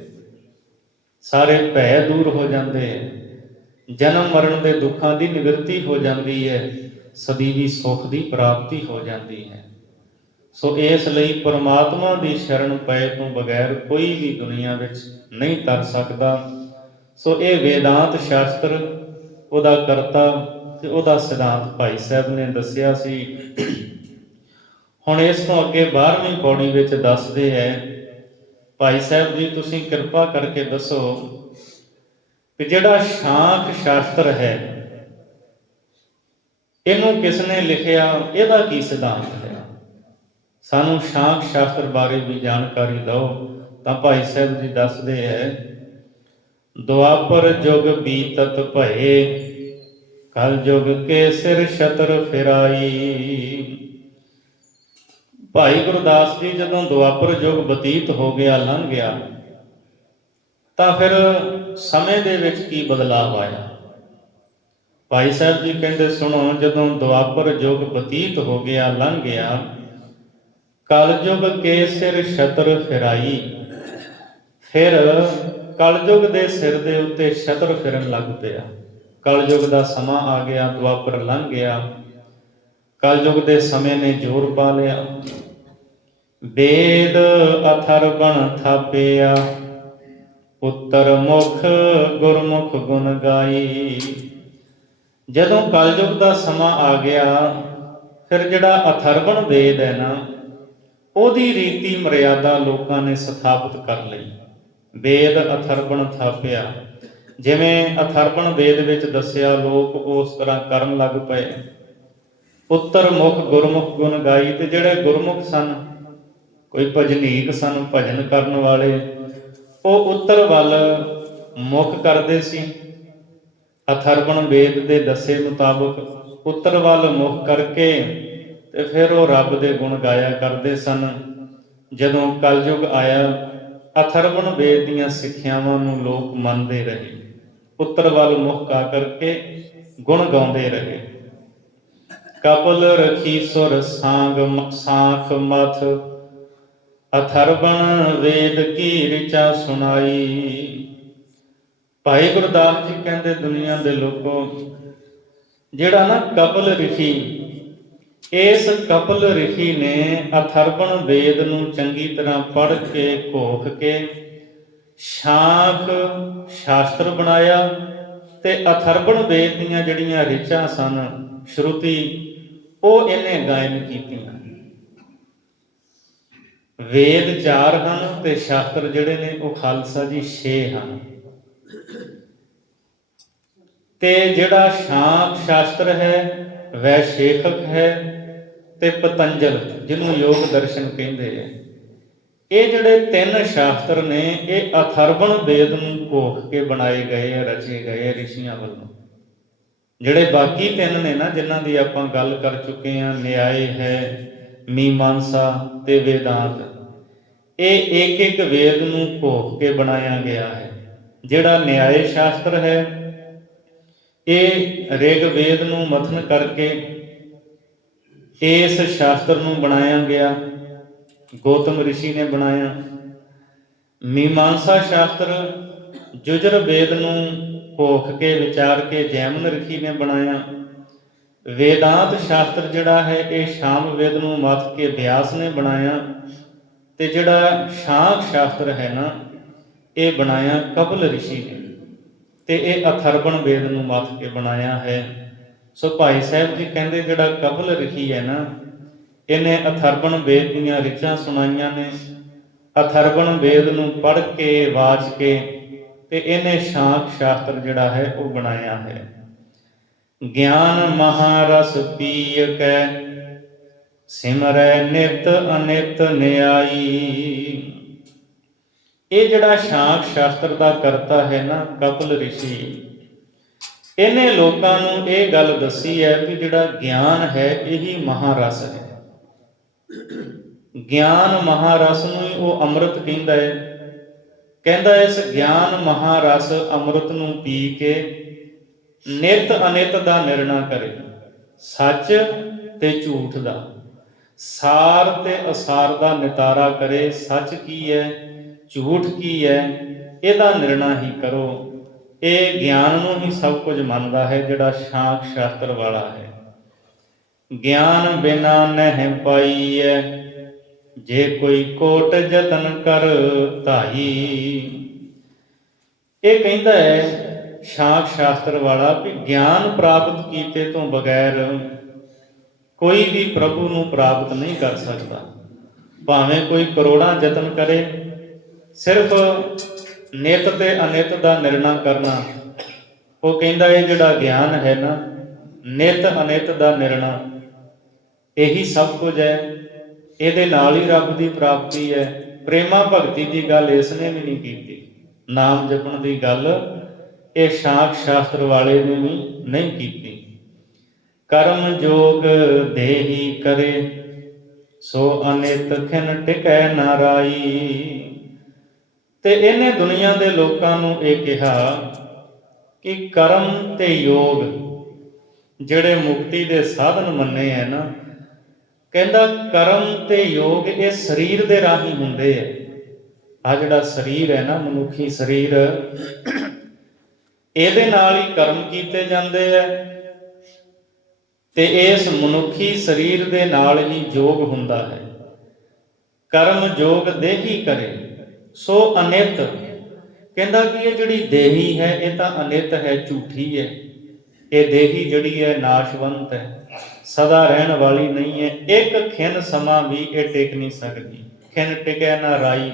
ਸਾਰੇ ਭੈ ਦੂਰ ਹੋ ਜਾਂਦੇ ਹੈ, ਜਨਮ ਮਰਨ ਦੇ ਦੁੱਖਾਂ ਦੀ ਨਿਵਰਤੀ ਹੋ ਜਾਂਦੀ ਹੈ, ਸਦੀਵੀ ਸੁੱਖ ਦੀ ਪ੍ਰਾਪਤੀ ਹੋ ਜਾਂਦੀ ਹੈ। ਸੋ ਇਸ ਲਈ ਪਰਮਾਤਮਾ ਦੀ ਸ਼ਰਨ ਪਏ ਤੋਂ ਬਗੈਰ ਕੋਈ ਵੀ ਦੁਨੀਆ ਵਿੱਚ ਨਹੀਂ ਤਰ ਸਕਦਾ। ਸੋ ਇਹ ਵੇਦਾਂਤ ਸ਼ਾਸਤਰ, ਉਹਦਾ ਕਰਤਾ ਤੇ ਉਹਦਾ ਸਿਧਾਂਤ ਭਾਈ ਸਾਹਿਬ ਨੇ ਦੱਸਿਆ ਸੀ। ਹੁਣ ਇਸ ਤੋਂ ਅੱਗੇ 12ਵੀਂ ਪੌੜੀ ਵਿੱਚ ਦੱਸਦੇ ਹੈ, ਭਾਈ ਸਾਹਿਬ ਜੀ ਤੁਸੀਂ ਕਿਰਪਾ ਕਰਕੇ ਦੱਸੋ ਕਿ ਜਿਹੜਾ ਸ਼ਾਂਖ ਸ਼ਾਸਤਰ ਹੈ, ਇਹਨੂੰ ਕਿਸ ਨੇ ਲਿਖਿਆ, ਇਹਦਾ ਕੀ ਸਿਧਾਂਤ ਹੈ। ਸਾਨੂੰ ਸ਼ਾਂਖ ਸ਼ਾਸਤਰ ਬਾਰੇ ਵੀ ਜਾਣਕਾਰੀ ਦਿਓ। ਤਾਂ ਭਾਈ ਸਾਹਿਬ ਜੀ ਦੱਸਦੇ ਹੈ, ਦੁਆਪਰ ਜੁਗ ਬੀਤਤ ਭਏ, ਕਲ ਜੁਗ ਕੇ ਸਿਰ ਛਤਰ ਫਿਰਾਈ। ਭਾਈ ਗੁਰਦਾਸ ਜੀ, ਜਦੋਂ ਦੁਆਪਰ ਯੁੱਗ ਬਤੀਤ ਹੋ ਗਿਆ, ਲੰਘ ਗਿਆ, ਤਾਂ ਫਿਰ ਸਮੇਂ ਦੇ ਵਿੱਚ ਕੀ ਬਦਲਾਅ ਆਇਆ। ਭਾਈ ਸਾਹਿਬ ਜੀ ਕਹਿੰਦੇ, ਸੁਣੋ, ਜਦੋਂ ਦੁਆਪਰ ਯੁੱਗ ਬਤੀਤ ਹੋ ਗਿਆ, ਲੰਘ ਗਿਆ, ਕਲਯੁਗ ਕੇ ਸਿਰ ਛਤਰ ਫਿਰਾਈ। ਫਿਰ ਕਲਯੁਗ ਦੇ ਸਿਰ ਦੇ ਉੱਤੇ ਛਤਰ ਫਿਰਨ ਲੱਗ ਪਿਆ। ਕਲਯੁਗ ਦਾ ਸਮਾਂ ਆ ਗਿਆ, ਦੁਆਪਰ ਲੰਘ ਗਿਆ, ਕਲਯੁਗ ਦੇ ਸਮੇਂ ਨੇ ਜ਼ੋਰ ਪਾ ਲਿਆ। ਵੇਦ ਅਥਰਵਣ ਥਾਪਿਆ, ਉੱਤਰ ਮੁਖ ਗੁਰਮੁਖ ਗੁਣ ਗਾਈ। ਜਦੋਂ ਕਲਯੁਗ ਦਾ ਸਮਾਂ ਆ ਗਿਆ, ਫਿਰ ਜਿਹੜਾ ਅਥਰਵਣ ਵੇਦ ਹੈ ਨਾ, ਉਹਦੀ ਰੀਤੀ ਮਰਿਆਦਾ ਲੋਕਾਂ ਨੇ ਸਥਾਪਿਤ ਕਰ ਲਈ। ਵੇਦ ਅਥਰਵਣ ਥਾਪਿਆ, ਜਿਵੇਂ ਅਥਰਵਣ ਵੇਦ ਵਿੱਚ ਦੱਸਿਆ, ਲੋਕ ਉਸ ਤਰ੍ਹਾਂ ਕਰਨ ਲੱਗ ਪਏ। ਉੱਤਰ ਮੁਖ ਗੁਰਮੁਖ ਗੁਣ ਗਾਈ, ਤੇ ਜਿਹੜੇ ਗੁਰਮੁਖ ਸਨ, ਕੋਈ ਭਜਨੀਕ ਸਨ, ਭਜਨ ਕਰਨ ਵਾਲੇ, ਉਹ ਉੱਤਰ ਵੱਲ ਮੁਖ ਕਰਦੇ ਸੀ। ਅਥਰਵਣ ਵੇਦ ਦੇ ਦੱਸੇ ਮੁਤਾਬਕ ਉੱਤਰ ਵੱਲ ਮੁਖ ਕਰਕੇ ਤੇ ਫਿਰ ਉਹ ਰੱਬ ਦੇ ਗੁਣ ਗਾਇਆ ਕਰਦੇ ਸਨ। ਜਦੋਂ ਕਲਯੁਗ ਆਇਆ, ਅਥਰਵਣ ਵੇਦ ਦੀਆਂ ਸਿੱਖਿਆਵਾਂ ਨੂੰ ਲੋਕ ਮੰਨਦੇ ਰਹੇ, ਉੱਤਰ ਵੱਲ ਮੁਖ ਕਰ ਕਰਕੇ ਗੁਣ ਗਾਉਂਦੇ ਰਹੇ। ਕਪਲ ਰਖੀ ਸੁਰ ਸਾਂਗ ਸਾਖ ਮਥ, ਅਥਰਵਣ ਵੇਦ ਕੀ ਰਿਚਾ ਸੁਣਾਈ। ਭਾਈ ਗੁਰਦਾਸ ਜੀ ਕਹਿੰਦੇ, ਦੁਨੀਆ ਦੇ ਲੋਕੋ, ਜਿਹੜਾ ਨਾ ਕਪਲ ਰਿਸ਼ੀ, ਇਸ ਕਪਲ ਰਿਸ਼ੀ ਨੇ ਅਥਰਵਣ ਵੇਦ ਨੂੰ ਚੰਗੀ ਤਰ੍ਹਾਂ ਪੜ੍ਹ ਕੇ, ਘੋਖ ਕੇ, ਸ਼ਾਂਖ ਸ਼ਾਸਤਰ ਬਣਾਇਆ ਤੇ ਅਥਰਵਣ ਵੇਦ ਦੀਆਂ ਜਿਹੜੀਆਂ ਰਿਚਾਂ ਸਨ, ਸ਼ਰੂਤੀ, ਉਹ ਇਹਨੇ ਗਾਇਨ ਕੀਤੀਆਂ। ਵੇਦ 4 ਹਨ ਤੇ ਸ਼ਾਸਤਰ ਜਿਹੜੇ ਨੇ ਉਹ ਖਾਲਸਾ ਜੀ 6 ਹਨ। ਤੇ ਜਿਹੜਾ ਸ਼ਾਸਤਰ ਹੈ, ਵੈਸ਼ੇਖਕ ਹੈ ਤੇ ਪਤੰਜਲ, ਜਿਹਨੂੰ ਯੋਗ ਦਰਸ਼ਨ ਕਹਿੰਦੇ ਆ, ਇਹ ਜਿਹੜੇ 3 ਸ਼ਾਸਤਰ ਨੇ ਇਹ ਅਥਰਵਣ ਵੇਦ ਨੂੰ ਘੋਖ ਕੇ ਬਣਾਏ ਗਏ, ਰਚੇ ਗਏ ਰਿਸ਼ੀਆਂ ਵੱਲੋਂ। ਜਿਹੜੇ ਬਾਕੀ 3 ਨੇ ਨਾ, ਜਿਨ੍ਹਾਂ ਦੀ ਆਪਾਂ ਗੱਲ ਕਰ ਚੁੱਕੇ ਹਾਂ, ਨਿਆਏ ਹੈ, ਮੀਮਾਂਸਾ ਤੇ ਵੇਦਾਂਤ, ਇਹ ਇੱਕ ਇੱਕ ਵੇਦ ਨੂੰ ਘੋਖ ਕੇ ਬਣਾਇਆ ਗਿਆ ਹੈ। ਜਿਹੜਾ ਨਿਆਏ ਸ਼ਾਸਤਰ ਹੈ, ਇਹ ਰਿਗ ਵੇਦ ਨੂੰ ਮਥਨ ਕਰਕੇ ਇਸ ਸ਼ਾਸਤਰ ਨੂੰ ਬਣਾਇਆ ਗਿਆ, ਗੌਤਮ ਰਿਸ਼ੀ ਨੇ ਬਣਾਇਆ। ਮੀਮਾਂਸਾ ਸ਼ਾਸਤਰ ਜੁਜਰ ਵੇਦ ਨੂੰ ਘੋਖ ਕੇ ਵਿਚਾਰ ਕੇ ਜੈਮਨ ਰਿਸ਼ੀ ਨੇ ਬਣਾਇਆ। ਵੇਦਾਂਤ ਸ਼ਾਸਤਰ ਜਿਹੜਾ ਹੈ, ਇਹ ਸ਼ਾਮ ਵੇਦ ਨੂੰ ਮੱਥ ਕੇ ਬਿਆਸ ਨੇ ਬਣਾਇਆ। ਤੇ ਜਿਹੜਾ ਸ਼ਾਂਖ ਸ਼ਾਸਤਰ ਹੈ ਨਾ, ਇਹ ਬਣਾਇਆ ਕਪਿਲ ਰਿਸ਼ੀ ਨੇ, ਤੇ ਇਹ ਅਥਰਵਣ ਵੇਦ ਨੂੰ ਮੱਥ ਕੇ ਬਣਾਇਆ ਹੈ। ਸੋ ਭਾਈ ਸਾਹਿਬ ਜੀ ਕਹਿੰਦੇ ਜਿਹੜਾ ਕਪਿਲ ਰਿਸ਼ੀ ਹੈ ਨਾ, ਇਹਨੇ ਅਥਰਵਣ ਵੇਦ ਦੀਆਂ ਰਿਚਾਂ ਸੁਣਾਈਆਂ ਨੇ। ਅਥਰਵਣ ਵੇਦ ਨੂੰ ਪੜ੍ਹ ਕੇ, ਵਾਚ ਕੇ, ਤੇ ਇਹਨੇ ਸ਼ਾਂਖ ਸ਼ਾਸਤਰ ਜਿਹੜਾ ਹੈ ਉਹ ਬਣਾਇਆ ਹੈ। ਗਿਆਨ ਮਹਾਰਸ ਪੀਅ ਕੈ ਸਿਮਰੈ ਨਿਤ ਅਨਿਤ ਨਿਆਈ। ਇਹ ਜਿਹੜਾ ਸ਼ਾਂਖ ਸ਼ਾਸਤਰ ਦਾ ਕਰਤਾ ਹੈ ਨਾ, ਕਪਿਲ ਰਿਸ਼ੀ, ਇਹਨੇ ਲੋਕਾਂ ਨੂੰ ਇਹ ਗੱਲ ਦੱਸੀ ਹੈ ਵੀ ਜਿਹੜਾ ਗਿਆਨ ਹੈ ਇਹੀ ਮਹਾਰਸ ਹੈ। ਗਿਆਨ ਮਹਾਰਸ ਨੂੰ ਹੀ ਉਹ ਅੰਮ੍ਰਿਤ ਕਹਿੰਦਾ ਹੈ। ਕਹਿੰਦਾ ਇਸ ਗਿਆਨ ਮਹਾਰਸ ਅੰਮ੍ਰਿਤ ਨੂੰ ਪੀ ਕੇ ਨਿਤ ਅਨਿਤ ਦਾ ਨਿਰਣਾ ਕਰੇ, ਸੱਚ ਤੇ ਝੂਠ ਦਾ, ਸਾਰ ਤੇ ਅਸਾਰ ਦਾ ਨਿਤਾਰਾ ਕਰੇ। ਸੱਚ ਕੀ ਹੈ, ਝੂਠ ਕੀ ਹੈ, ਇਹਦਾ ਨਿਰਣਾ ਹੀ ਕਰੋ। ਇਹ ਗਿਆਨ ਨੂੰ ਹੀ ਸਭ ਕੁਝ ਮੰਨਦਾ ਹੈ ਜਿਹੜਾ ਸ਼ਾਂਖ ਸ਼ਾਸਤਰ ਵਾਲਾ ਹੈ। ਗਿਆਨ ਬਿਨਾ ਨਹਿ ਪਾਈਐ ਜੇ ਕੋਈ ਕੋਟ ਯਤਨ ਕਰ ਧਾਈ। ਇਹ ਕਹਿੰਦਾ ਹੈ ਸ਼ਾਂਖ ਸ਼ਾਸਤਰ ਵਾਲਾ ਵੀ ਗਿਆਨ ਪ੍ਰਾਪਤ ਕੀਤੇ ਤੋਂ ਬਗੈਰ ਕੋਈ ਵੀ ਪ੍ਰਭੂ ਨੂੰ ਪ੍ਰਾਪਤ ਨਹੀਂ ਕਰ ਸਕਦਾ। ਭਾਵੇਂ ਕੋਈ ਕਰੋੜਾਂ ਯਤਨ ਕਰੇ, ਸਿਰਫ ਨਿਤ ਤੇ ਅਨਿਤ ਦਾ ਨਿਰਣਾ ਕਰਨਾ, ਉਹ ਕਹਿੰਦਾ ਇਹ ਜਿਹੜਾ ਗਿਆਨ ਹੈ ਨਾ, ਨਿਤ ਅਨਿਤ ਦਾ ਨਿਰਣਾ, ਇਹੀ ਸਭ ਕੁਝ ਹੈ। ਇਹਦੇ ਨਾਲ ਹੀ ਰੱਬ ਦੀ ਪ੍ਰਾਪਤੀ ਹੈ। ਪ੍ਰੇਮਾ ਭਗਤੀ ਦੀ ਗੱਲ ਇਸ ਨੇ ਵੀ ਨਹੀਂ ਕੀਤੀ, ਨਾਮ ਜਪਣ ਦੀ ਗੱਲ ਇਹ ਸ਼ਾਂਖ ਸ਼ਾਸਤਰ ਵਾਲੇ ਨੇ ਵੀ ਨਹੀਂ ਕੀਤੀ। ਕਰਮ ਜੋਗ ਦੇਹੀ ਕਰੇ ਸੋ ਅਨਿਤ ਖਿਨ ਟਿਕੈ ਨਾ ਰਾਈ। ਤੇ ਇਹਨੇ ਦੁਨੀਆ ਦੇ ਲੋਕਾਂ ਨੂੰ ਇਹ ਕਿਹਾ ਕਿ ਕਰਮ ਤੇ ਯੋਗ ਜਿਹੜੇ ਮੁਕਤੀ ਦੇ ਸਾਧਨ ਮੰਨੇ ਹੈ ਨਾ, ਕਹਿੰਦਾ ਕਰਮ ਤੇ ਯੋਗ ਇਹ ਸਰੀਰ ਦੇ ਰਾਹੀਂ ਹੁੰਦੇ ਹੈ। ਆ ਜਿਹੜਾ ਸਰੀਰ ਹੈ ਨਾ, ਮਨੁੱਖੀ ਸਰੀਰ, ਇਹਦੇ ਨਾਲ ਹੀ ਕਰਮ ਕੀਤੇ ਜਾਂਦੇ ਹੈ ਤੇ ਇਸ ਮਨੁੱਖੀ ਸਰੀਰ ਦੇ ਨਾਲ ਹੀ ਯੋਗ ਹੁੰਦਾ ਹੈ। ਕਰਮ ਯੋਗ ਦੇਹੀ ਕਰੇ ਸੋ ਅਨਿਤ। ਕਹਿੰਦਾ ਕਿ ਇਹ ਜਿਹੜੀ ਦੇਹੀ ਹੈ ਇਹ ਤਾਂ ਅਨਿਤ ਹੈ, ਝੂਠੀ ਹੈ। ਇਹ ਦੇਹੀ ਜਿਹੜੀ ਹੈ ਨਾਸ਼ਵੰਤ ਹੈ, ਸਦਾ ਰਹਿਣ ਵਾਲੀ ਨਹੀਂ ਹੈ। ਇੱਕ ਖਿਨ ਸਮਾਂ ਵੀ ਇਹ ਟਿਕ ਨਹੀਂ ਸਕਦੀ। ਖਿਨ ਟਿਕੈ ਨਾ ਰਾਈ।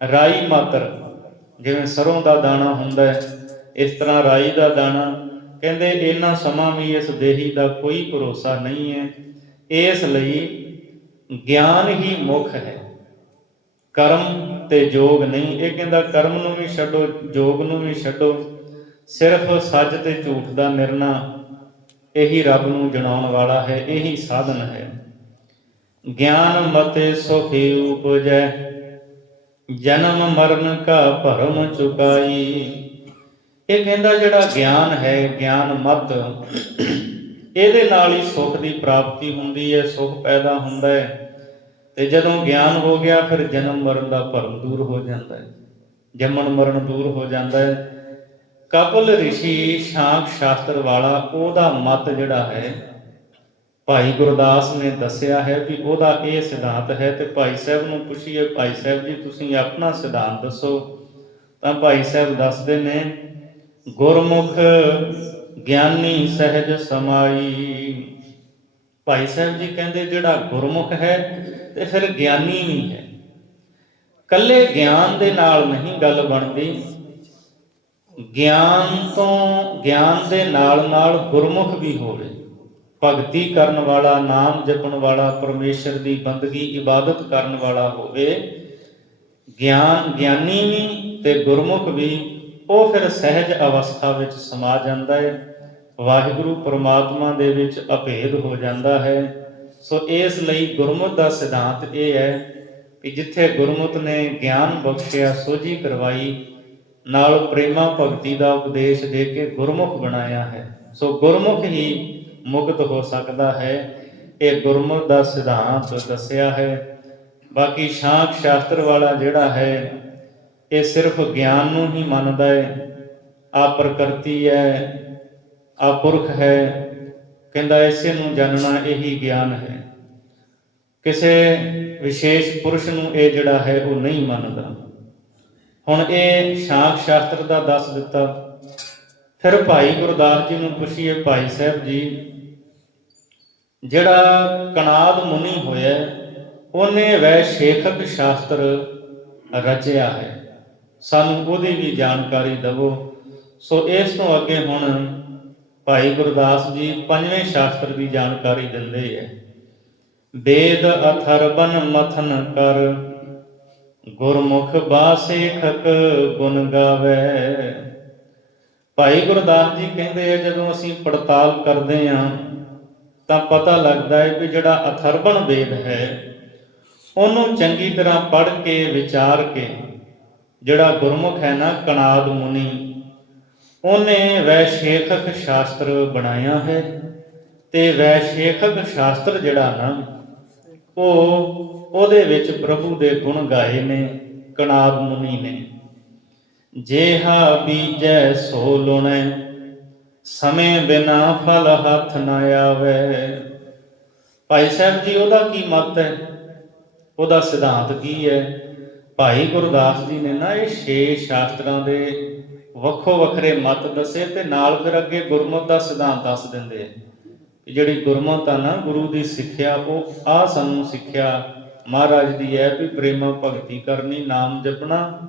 ਰਾਈ ਮਾਤਰ, ਜਿਵੇਂ ਸਰੋਂ ਦਾ ਦਾਣਾ ਹੁੰਦਾ ਹੈ, ਇਸ ਤਰ੍ਹਾਂ ਰਾਈ ਦਾ ਦਾਣਾ। ਕਹਿੰਦੇ ਇੰਨਾ ਸਮਾਂ ਵੀ ਇਸ ਦੇਹੀ ਦਾ ਕੋਈ ਭਰੋਸਾ ਨਹੀਂ ਹੈ। ਇਸ ਲਈ ਗਿਆਨ ਹੀ ਮੁੱਖ ਹੈ, ਕਰਮ ਤੇ ਯੋਗ ਨਹੀਂ। ਇਹ ਕਹਿੰਦਾ ਕਰਮ ਨੂੰ ਵੀ ਛੱਡੋ, ਯੋਗ ਨੂੰ ਵੀ ਛੱਡੋ, ਸਿਰਫ ਸੱਚ ਤੇ ਝੂਠ ਦਾ ਨਿਰਣਾ ਇਹੀ ਰੱਬ ਨੂੰ ਜਣਾਉਣ ਵਾਲਾ ਹੈ, ਇਹੀ ਸਾਧਨ ਹੈ। ਗਿਆਨ ਮਤਿ ਸੁਖੀ ਉਪਜੈ ਜਨਮ ਮਰਨ ਕਾ ਭਰਮ ਚੁਕਾਈ। ਇਹ ਕਹਿੰਦਾ ਜਿਹੜਾ ਗਿਆਨ ਹੈ, ਗਿਆਨ ਮਤ, ਇਹਦੇ ਨਾਲ ਹੀ ਸੁੱਖ ਦੀ ਪ੍ਰਾਪਤੀ ਹੁੰਦੀ ਹੈ, ਸੁੱਖ ਪੈਦਾ ਹੁੰਦਾ ਹੈ। ਤੇ ਜਦੋਂ ਗਿਆਨ ਹੋ ਗਿਆ ਫਿਰ ਜਨਮ ਮਰਨ ਦਾ ਭਰਮ ਦੂਰ ਹੋ ਜਾਂਦਾ ਹੈ, ਜੰਮਣ ਮਰਨ ਦੂਰ ਹੋ ਜਾਂਦਾ ਹੈ। ਕਪਿਲ ਰਿਸ਼ੀ ਸ਼ਾਂਖ ਸ਼ਾਸਤਰ ਵਾਲਾ, ਉਹਦਾ ਮਤ ਜਿਹੜਾ ਹੈ ਭਾਈ ਗੁਰਦਾਸ ਨੇ ਦੱਸਿਆ ਹੈ ਵੀ ਉਹਦਾ ਇਹ ਸਿਧਾਂਤ ਹੈ। ਤੇ ਭਾਈ ਸਾਹਿਬ ਨੂੰ ਪੁੱਛੀਏ, ਭਾਈ ਸਾਹਿਬ ਜੀ ਤੁਸੀਂ ਆਪਣਾ ਸਿਧਾਂਤ ਦੱਸੋ, ਤਾਂ ਭਾਈ ਸਾਹਿਬ ਦੱਸਦੇ ਨੇ ਗੁਰਮੁਖ ਗਿਆਨੀ ਸਹਿਜ ਸਮਾਈ। ਭਾਈ ਸਾਹਿਬ ਜੀ ਕਹਿੰਦੇ ਜਿਹੜਾ ਗੁਰਮੁਖ ਹੈ ਤੇ ਫਿਰ ਗਿਆਨੀ ਵੀ ਹੈ। ਕੱਲੇ ਗਿਆਨ ਦੇ ਨਾਲ ਨਹੀਂ ਗੱਲ ਬਣਦੀ, ਗਿਆਨ ਦੇ ਨਾਲ ਨਾਲ ਗੁਰਮੁਖ ਵੀ ਹੋਵੇ, ਭਗਤੀ ਕਰਨ ਵਾਲਾ, ਨਾਮ ਜਪਣ ਵਾਲਾ, ਪਰਮੇਸ਼ਰ ਦੀ ਬੰਦਗੀ ਇਬਾਦਤ ਕਰਨ ਵਾਲਾ ਹੋਵੇ। ਗਿਆਨੀ ਵੀ ਤੇ ਗੁਰਮੁਖ ਵੀ, ਉਹ ਫਿਰ ਸਹਿਜ ਅਵਸਥਾ ਵਿੱਚ ਸਮਾ ਜਾਂਦਾ ਹੈ, ਵਾਹਿਗੁਰੂ ਪਰਮਾਤਮਾ ਦੇ ਵਿੱਚ ਅਭੇਦ ਹੋ ਜਾਂਦਾ ਹੈ। ਸੋ ਇਸ ਲਈ ਗੁਰਮੁਖ ਦਾ ਸਿਧਾਂਤ ਇਹ ਹੈ ਕਿ ਜਿੱਥੇ ਗੁਰਮੁਖ ਨੇ ਗਿਆਨ ਬਖਸ਼ਿਆ, ਸੋਝੀ ਕਰਵਾਈ, ਨਾਲ ਪ੍ਰੇਮਾ ਭਗਤੀ ਦਾ ਉਪਦੇਸ਼ ਦੇ ਕੇ ਗੁਰਮੁਖ ਬਣਾਇਆ ਹੈ, ਸੋ ਗੁਰਮੁਖ ਹੀ ਮੁਕਤ ਹੋ ਸਕਦਾ ਹੈ। ਇਹ ਗੁਰਮੁਖ ਦਾ ਸਿਧਾਂਤ ਦੱਸਿਆ ਹੈ। ਬਾਕੀ ਸ਼ਾਂਖ ਸ਼ਾਸਤਰ ਵਾਲਾ ਜਿਹੜਾ ਹੈ ਇਹ ਸਿਰਫ ਗਿਆਨ ਨੂੰ ਹੀ ਮੰਨਦਾ ਹੈ। ਆ ਪ੍ਰਕਿਰਤੀ ਹੈ, ਆ ਪੁਰਖ ਹੈ, ਕਹਿੰਦਾ ਇਸੇ ਨੂੰ ਜਾਣਨਾ ਇਹੀ ਗਿਆਨ ਹੈ। ਕਿਸੇ ਵਿਸ਼ੇਸ਼ ਪੁਰਸ਼ ਨੂੰ ਇਹ ਜਿਹੜਾ ਹੈ ਉਹ ਨਹੀਂ ਮੰਨਦਾ। ਹੁਣ ਇਹ ਸ਼ਾਂਖ ਸ਼ਾਸਤਰ ਦਾ ਦੱਸ ਦਿੱਤਾ। ਫਿਰ ਭਾਈ ਗੁਰਦਾਸ ਜੀ ਨੂੰ ਪੁੱਛੀਏ, ਭਾਈ ਸਾਹਿਬ ਜੀ, ਜਿਹੜਾ ਕਣਾਦ ਮੁਨੀ ਹੋਇਆ ਉਹਨੇ ਵੈਸ਼ੇਖਕ ਸ਼ਾਸਤਰ ਰਚਿਆ ਹੈ, ਸਾਨੂੰ ਉਹਦੀ ਵੀ ਜਾਣਕਾਰੀ ਦੇਵੋ। ਸੋ ਇਸ ਤੋਂ ਅੱਗੇ ਹੁਣ ਭਾਈ ਗੁਰਦਾਸ ਜੀ ਪੰਜਵੇਂ ਸ਼ਾਸਤਰ ਦੀ ਜਾਣਕਾਰੀ ਦਿੰਦੇ ਹੈ। ਵੇਦ ਅਥਰਬਨ ਮਥਨ ਕਰ, ਗੁਰਮੁਖ ਬਾਸੇਖਕ ਗੁਣ ਗਾਵੇ। ਭਾਈ ਗੁਰਦਾਸ ਜੀ ਕਹਿੰਦੇ ਆ, ਜਦੋਂ ਅਸੀਂ ਪੜਤਾਲ ਕਰਦੇ ਹਾਂ ਤਾਂ ਪਤਾ ਲੱਗਦਾ ਹੈ ਕਿ ਜਿਹੜਾ ਅਥਰਬਨ ਵੇਦ ਹੈ ਉਹਨੂੰ ਚੰਗੀ ਤਰ੍ਹਾਂ ਪੜ੍ਹ ਕੇ ਵਿਚਾਰ ਕੇ ਜਿਹੜਾ ਗੁਰਮੁਖ ਹੈ ਨਾ ਕਣਾਦ ਮੁਨੀ, ਉਹਨੇ ਵੈਸ਼ੇਖਕ ਸ਼ਾਸਤਰ ਬਣਾਇਆ ਹੈ। ਤੇ ਵੈਸ਼ੇਖਕ ਸ਼ਾਸਤਰ ਜਿਹੜਾ ਨਾ ਉਹਦੇ ਵਿੱਚ ਪ੍ਰਭੂ ਦੇ ਗੁਣ ਗਾਏ ਨੇ ਕਣਾਦ ਮੁਨੀ ਨੇ। ਜੇਹਾ ਬੀਜੈ ਸੋ ਲੁਣੈ, ਸਮੇਂ ਬਿਨਾ ਫਲ ਹੱਥ ਨਾ ਆਵੇ। ਭਾਈ ਸਾਹਿਬ ਜੀ ਉਹਦਾ ਕੀ ਮਤ ਹੈ, ਉਹਦਾ ਸਿਧਾਂਤ ਕੀ ਹੈ? ਭਾਈ ਗੁਰਦਾਸ ਜੀ ਨੇ ਨਾ ਇਹ 6 ਸ਼ਾਸਤਰਾਂ ਦੇ ਵੱਖੋ ਵੱਖਰੇ ਮਤ ਦੱਸੇ ਤੇ ਨਾਲ ਫਿਰ ਅੱਗੇ ਗੁਰਮਤਿ ਦਾ ਸਿਧਾਂਤ ਦੱਸ ਦਿੰਦੇ ਕਿ ਜਿਹੜੀ ਗੁਰਮਤਿ ਆ ਨਾ, ਗੁਰੂ ਦੀ ਸਿੱਖਿਆ, ਉਹ ਆ ਸਾਨੂੰ ਸਿੱਖਿਆ ਮਹਾਰਾਜ ਦੀ ਹੈ ਵੀ ਪ੍ਰੇਮਾ ਭਗਤੀ ਕਰਨੀ, ਨਾਮ ਜਪਣਾ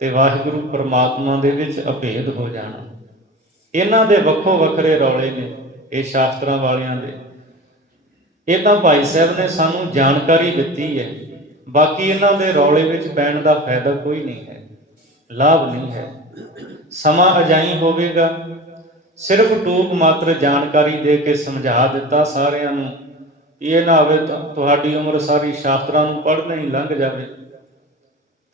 ਤੇ ਵਾਹਿਗੁਰੂ ਪਰਮਾਤਮਾ ਦੇ ਵਿੱਚ ਅਭੇਦ ਹੋ ਜਾਣਾ। ਇਹਨਾਂ ਦੇ ਵੱਖੋ ਵੱਖਰੇ ਰੌਲੇ ਨੇ ਇਹ ਸ਼ਾਸਤਰਾਂ ਵਾਲਿਆਂ ਦੇ। ਇਹ ਤਾਂ ਭਾਈ ਸਾਹਿਬ ਨੇ ਸਾਨੂੰ ਜਾਣਕਾਰੀ ਦਿੱਤੀ ਹੈ, ਬਾਕੀ ਇਹਨਾਂ ਦੇ ਰੌਲੇ ਵਿੱਚ ਪੈਣ ਦਾ ਫਾਇਦਾ ਕੋਈ ਨਹੀਂ ਹੈ, ਲਾਭ ਨਹੀਂ ਹੈ। ਸਮਾਂ ਅਜਾਈਂ ਹੋਵੇਗਾ, ਸਿਰਫ ਟੂਕ ਮਾਤਰ ਜਾਣਕਾਰੀ ਦੇ ਕੇ ਸਮਝਾ ਦਿੱਤਾ ਸਾਰਿਆਂ ਨੂੰ। ਇਹ ਨਾ ਹੋਵੇ ਤਾਂ ਤੁਹਾਡੀ ਉਮਰ ਸਾਰੀ ਸ਼ਾਸਤਰਾਂ ਨੂੰ ਪੜ੍ਹਨਾ ਹੀ ਲੰਘ ਜਾਵੇ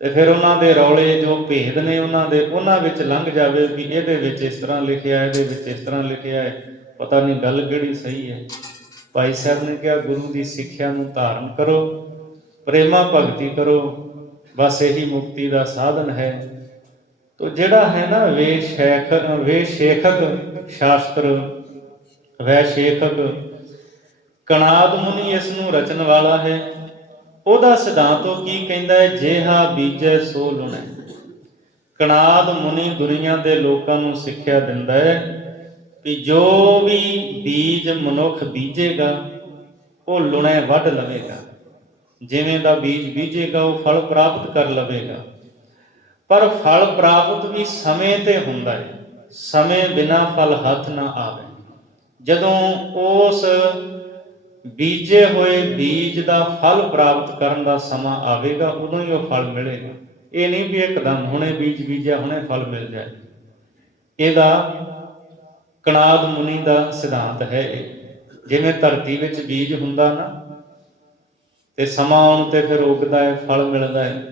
ਤੇ ਫਿਰ ਉਹਨਾਂ ਦੇ ਰੌਲੇ ਜੋ ਭੇਦ ਨੇ ਉਹਨਾਂ ਵਿੱਚ ਲੰਘ ਜਾਵੇ ਵੀ ਇਹਦੇ ਵਿੱਚ ਇਸ ਤਰ੍ਹਾਂ ਲਿਖਿਆ, ਇਹਦੇ ਵਿੱਚ ਇਸ ਤਰ੍ਹਾਂ ਲਿਖਿਆ ਹੈ, ਪਤਾ ਨਹੀਂ ਗੱਲ ਕਿਹੜੀ ਸਹੀ ਹੈ। ਭਾਈ ਸਾਹਿਬ ਨੇ ਕਿਹਾ ਗੁਰੂ ਦੀ ਸਿੱਖਿਆ ਨੂੰ ਧਾਰਨ ਕਰੋ, ਪ੍ਰੇਮਾ ਭਗਤੀ ਕਰੋ, ਬਸ ਇਹੀ ਮੁਕਤੀ ਦਾ ਸਾਧਨ ਹੈ। ਤੋ ਜਿਹੜਾ ਹੈ ਨਾ ਵੈਸ਼ੇਖਕ ਸ਼ਾਸਤਰ, ਵੈਸ਼ੇਖਕ ਕਣਾਦ ਮੁਨੀ ਇਸ ਨੂੰ ਰਚਨ ਵਾਲਾ ਹੈ। ਉਹਦਾ ਸਿਧਾਂਤ ਉਹ ਕੀ ਕਹਿੰਦਾ ਹੈ? ਜੇਹਾ ਬੀਜੈ ਸੋ ਲੁਣੈ। ਕਣਾਦ ਮੁਨੀ ਦੁਨੀਆ ਦੇ ਲੋਕਾਂ ਨੂੰ ਸਿੱਖਿਆ ਦਿੰਦਾ ਹੈ ਕਿ ਜੋ ਵੀ ਬੀਜ ਮਨੁੱਖ ਬੀਜੇਗਾ ਉਹ ਲੁਣੈ ਵੱਢ ਲਵੇਗਾ। ਜਿਵੇਂ ਦਾ ਬੀਜ ਬੀਜੇਗਾ ਉਹ ਫਲ ਪ੍ਰਾਪਤ ਕਰ ਲਵੇਗਾ, ਪਰ ਫਲ ਪ੍ਰਾਪਤ ਵੀ ਸਮੇਂ ਤੇ ਹੁੰਦਾ ਹੈ, ਸਮੇਂ ਬਿਨਾਂ ਫਲ ਹੱਥ ਨਾ ਆਵੇ। ਜਦੋਂ ਉਸ ਬੀਜੇ ਹੋਏ ਬੀਜ ਦਾ ਫਲ ਪ੍ਰਾਪਤ ਕਰਨ ਦਾ ਸਮਾਂ ਆਵੇਗਾ, ਉਦੋਂ ਹੀ ਉਹ ਫਲ ਮਿਲੇਗਾ। ਇਹ ਨਹੀਂ ਵੀ ਇੱਕਦਮ ਹੁਣੇ ਬੀਜ ਬੀਜਿਆ ਹੁਣੇ ਫਲ ਮਿਲ ਜਾਏ। ਇਹਦਾ ਕਣਾਦ ਮੁਨੀ ਦਾ ਸਿਧਾਂਤ ਹੈ ਇਹ। ਜਿਵੇਂ ਧਰਤੀ ਵਿੱਚ ਬੀਜ ਹੁੰਦਾ ਨਾ ਤੇ ਸਮਾਂ ਆਉਣ ਤੇ ਫਿਰ ਉੱਗਦਾ ਹੈ, ਫਲ ਮਿਲਦਾ ਹੈ,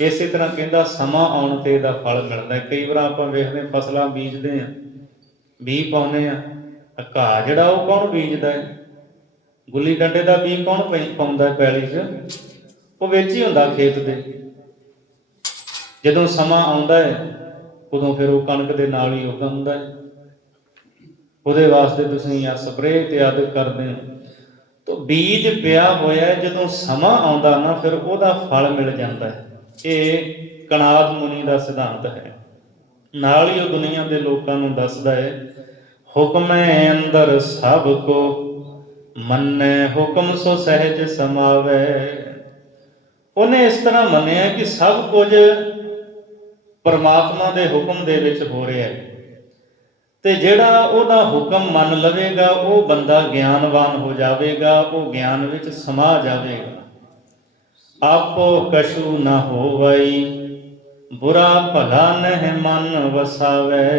ਇਸੇ ਤਰ੍ਹਾਂ ਕਹਿੰਦਾ ਸਮਾਂ ਆਉਣ ਤੇ ਇਹਦਾ ਫਲ ਮਿਲਦਾ ਹੈ। ਕਈ ਵਾਰ ਆਪਾਂ ਵੇਖਦੇ ਫਸਲਾਂ ਬੀਜਦੇ ਹਾਂ, ਬੀਜ ਪਾਉਂਦੇ ਹਾਂ, ਘਾਹ ਜਿਹੜਾ ਉਹ ਕੌਣ ਬੀਜਦਾ ਹੈ? ਗੁੱਲੀ ਡੰਡੇ ਦਾ ਬੀਜ ਕੌਣ ਪਾਉਂਦਾ ਪੈਲੀ 'ਚ? ਉਹ ਵਿੱਚ ਹੀ ਹੁੰਦਾ ਖੇਤ ਦੇ। ਜਦੋਂ ਸਮਾਂ ਆਉਂਦਾ ਹੈ ਉਦੋਂ ਫਿਰ ਉਹ ਕਣਕ ਦੇ ਨਾਲ ਹੀ ਉੱਗ ਹੁੰਦਾ ਹੈ। ਉਹਦੇ ਵਾਸਤੇ ਤੁਸੀਂ ਆ ਸਪਰੇਅ ਤੇ ਆਦਿ ਕਰਦੇ ਹੋ। ਤਾਂ ਬੀਜ ਪਿਆ ਹੋਇਆ, ਜਦੋਂ ਸਮਾਂ ਆਉਂਦਾ ਨਾ ਫਿਰ ਉਹਦਾ ਫਲ ਮਿਲ ਜਾਂਦਾ ਹੈ। ਇਹ ਕਣਾਦ ਮੁਨੀ ਦਾ ਸਿਧਾਂਤ ਹੈ। ਨਾਲ ਹੀ ਉਹ ਦੁਨੀਆ ਦੇ ਲੋਕਾਂ ਨੂੰ ਦੱਸਦਾ ਹੈ, ਹੁਕਮੈ ਅੰਦਰ ਸਭ ਕੋ ਮੰਨੈ ਹੁਕਮ ਸੋ ਸਹਿਜ ਸਮਾਵੈ। ਉਹਨੇ ਇਸ ਤਰ੍ਹਾਂ ਮੰਨਿਆ ਕਿ ਸਭ ਕੁਝ ਪਰਮਾਤਮਾ ਦੇ ਹੁਕਮ ਦੇ ਵਿੱਚ ਹੋ ਰਿਹਾ ਹੈ, ਤੇ ਜਿਹੜਾ ਉਹਦਾ ਹੁਕਮ ਮੰਨ ਲਵੇਗਾ ਉਹ ਬੰਦਾ ਗਿਆਨਵਾਨ ਹੋ ਜਾਵੇਗਾ, ਉਹ ਗਿਆਨ ਵਿੱਚ ਸਮਾ ਜਾਵੇਗਾ। ਆਪੋ ਕਛੂ ਨਾ ਹੋਵਈ ਬੁਰਾ ਭਲਾ ਨਹਿ ਮਨ ਵਸਾਵੈ।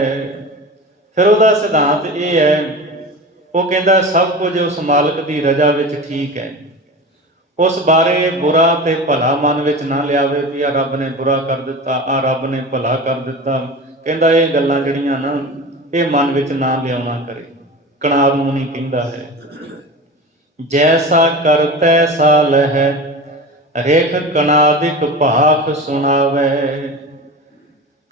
ਫਿਰ ਉਹਦਾ ਸਿਧਾਂਤ ਇਹ ਹੈ, ਉਹ ਕਹਿੰਦਾ ਸਭ ਕੁਝ ਉਸ ਮਾਲਕ ਦੀ ਰਜ਼ਾ ਵਿੱਚ ਠੀਕ ਹੈ, ਉਸ ਬਾਰੇ ਬੁਰਾ ਤੇ ਭਲਾ ਮਨ ਵਿੱਚ ਨਾ ਲਿਆਵੇ ਵੀ ਆ ਰੱਬ ਨੇ ਬੁਰਾ ਕਰ ਦਿੱਤਾ, ਆ ਰੱਬ ਨੇ ਭਲਾ ਕਰ ਦਿੱਤਾ। ਕਹਿੰਦਾ ਇਹ ਗੱਲਾਂ ਜਿਹੜੀਆਂ ਨਾ ਇਹ ਮਨ ਵਿੱਚ ਨਾ ਲਿਆਉਣਾ ਕਰੇ। ਕਣਾਦ ਮੁਨੀ ਕਹਿੰਦਾ ਹੈ, ਜੈਸਾ ਕਰ ਤੈਸਾ ਲਹੈ ਰੇਖ ਕਣਾਦਿਕ ਭਾਖ ਸੁਣਾਵੇ।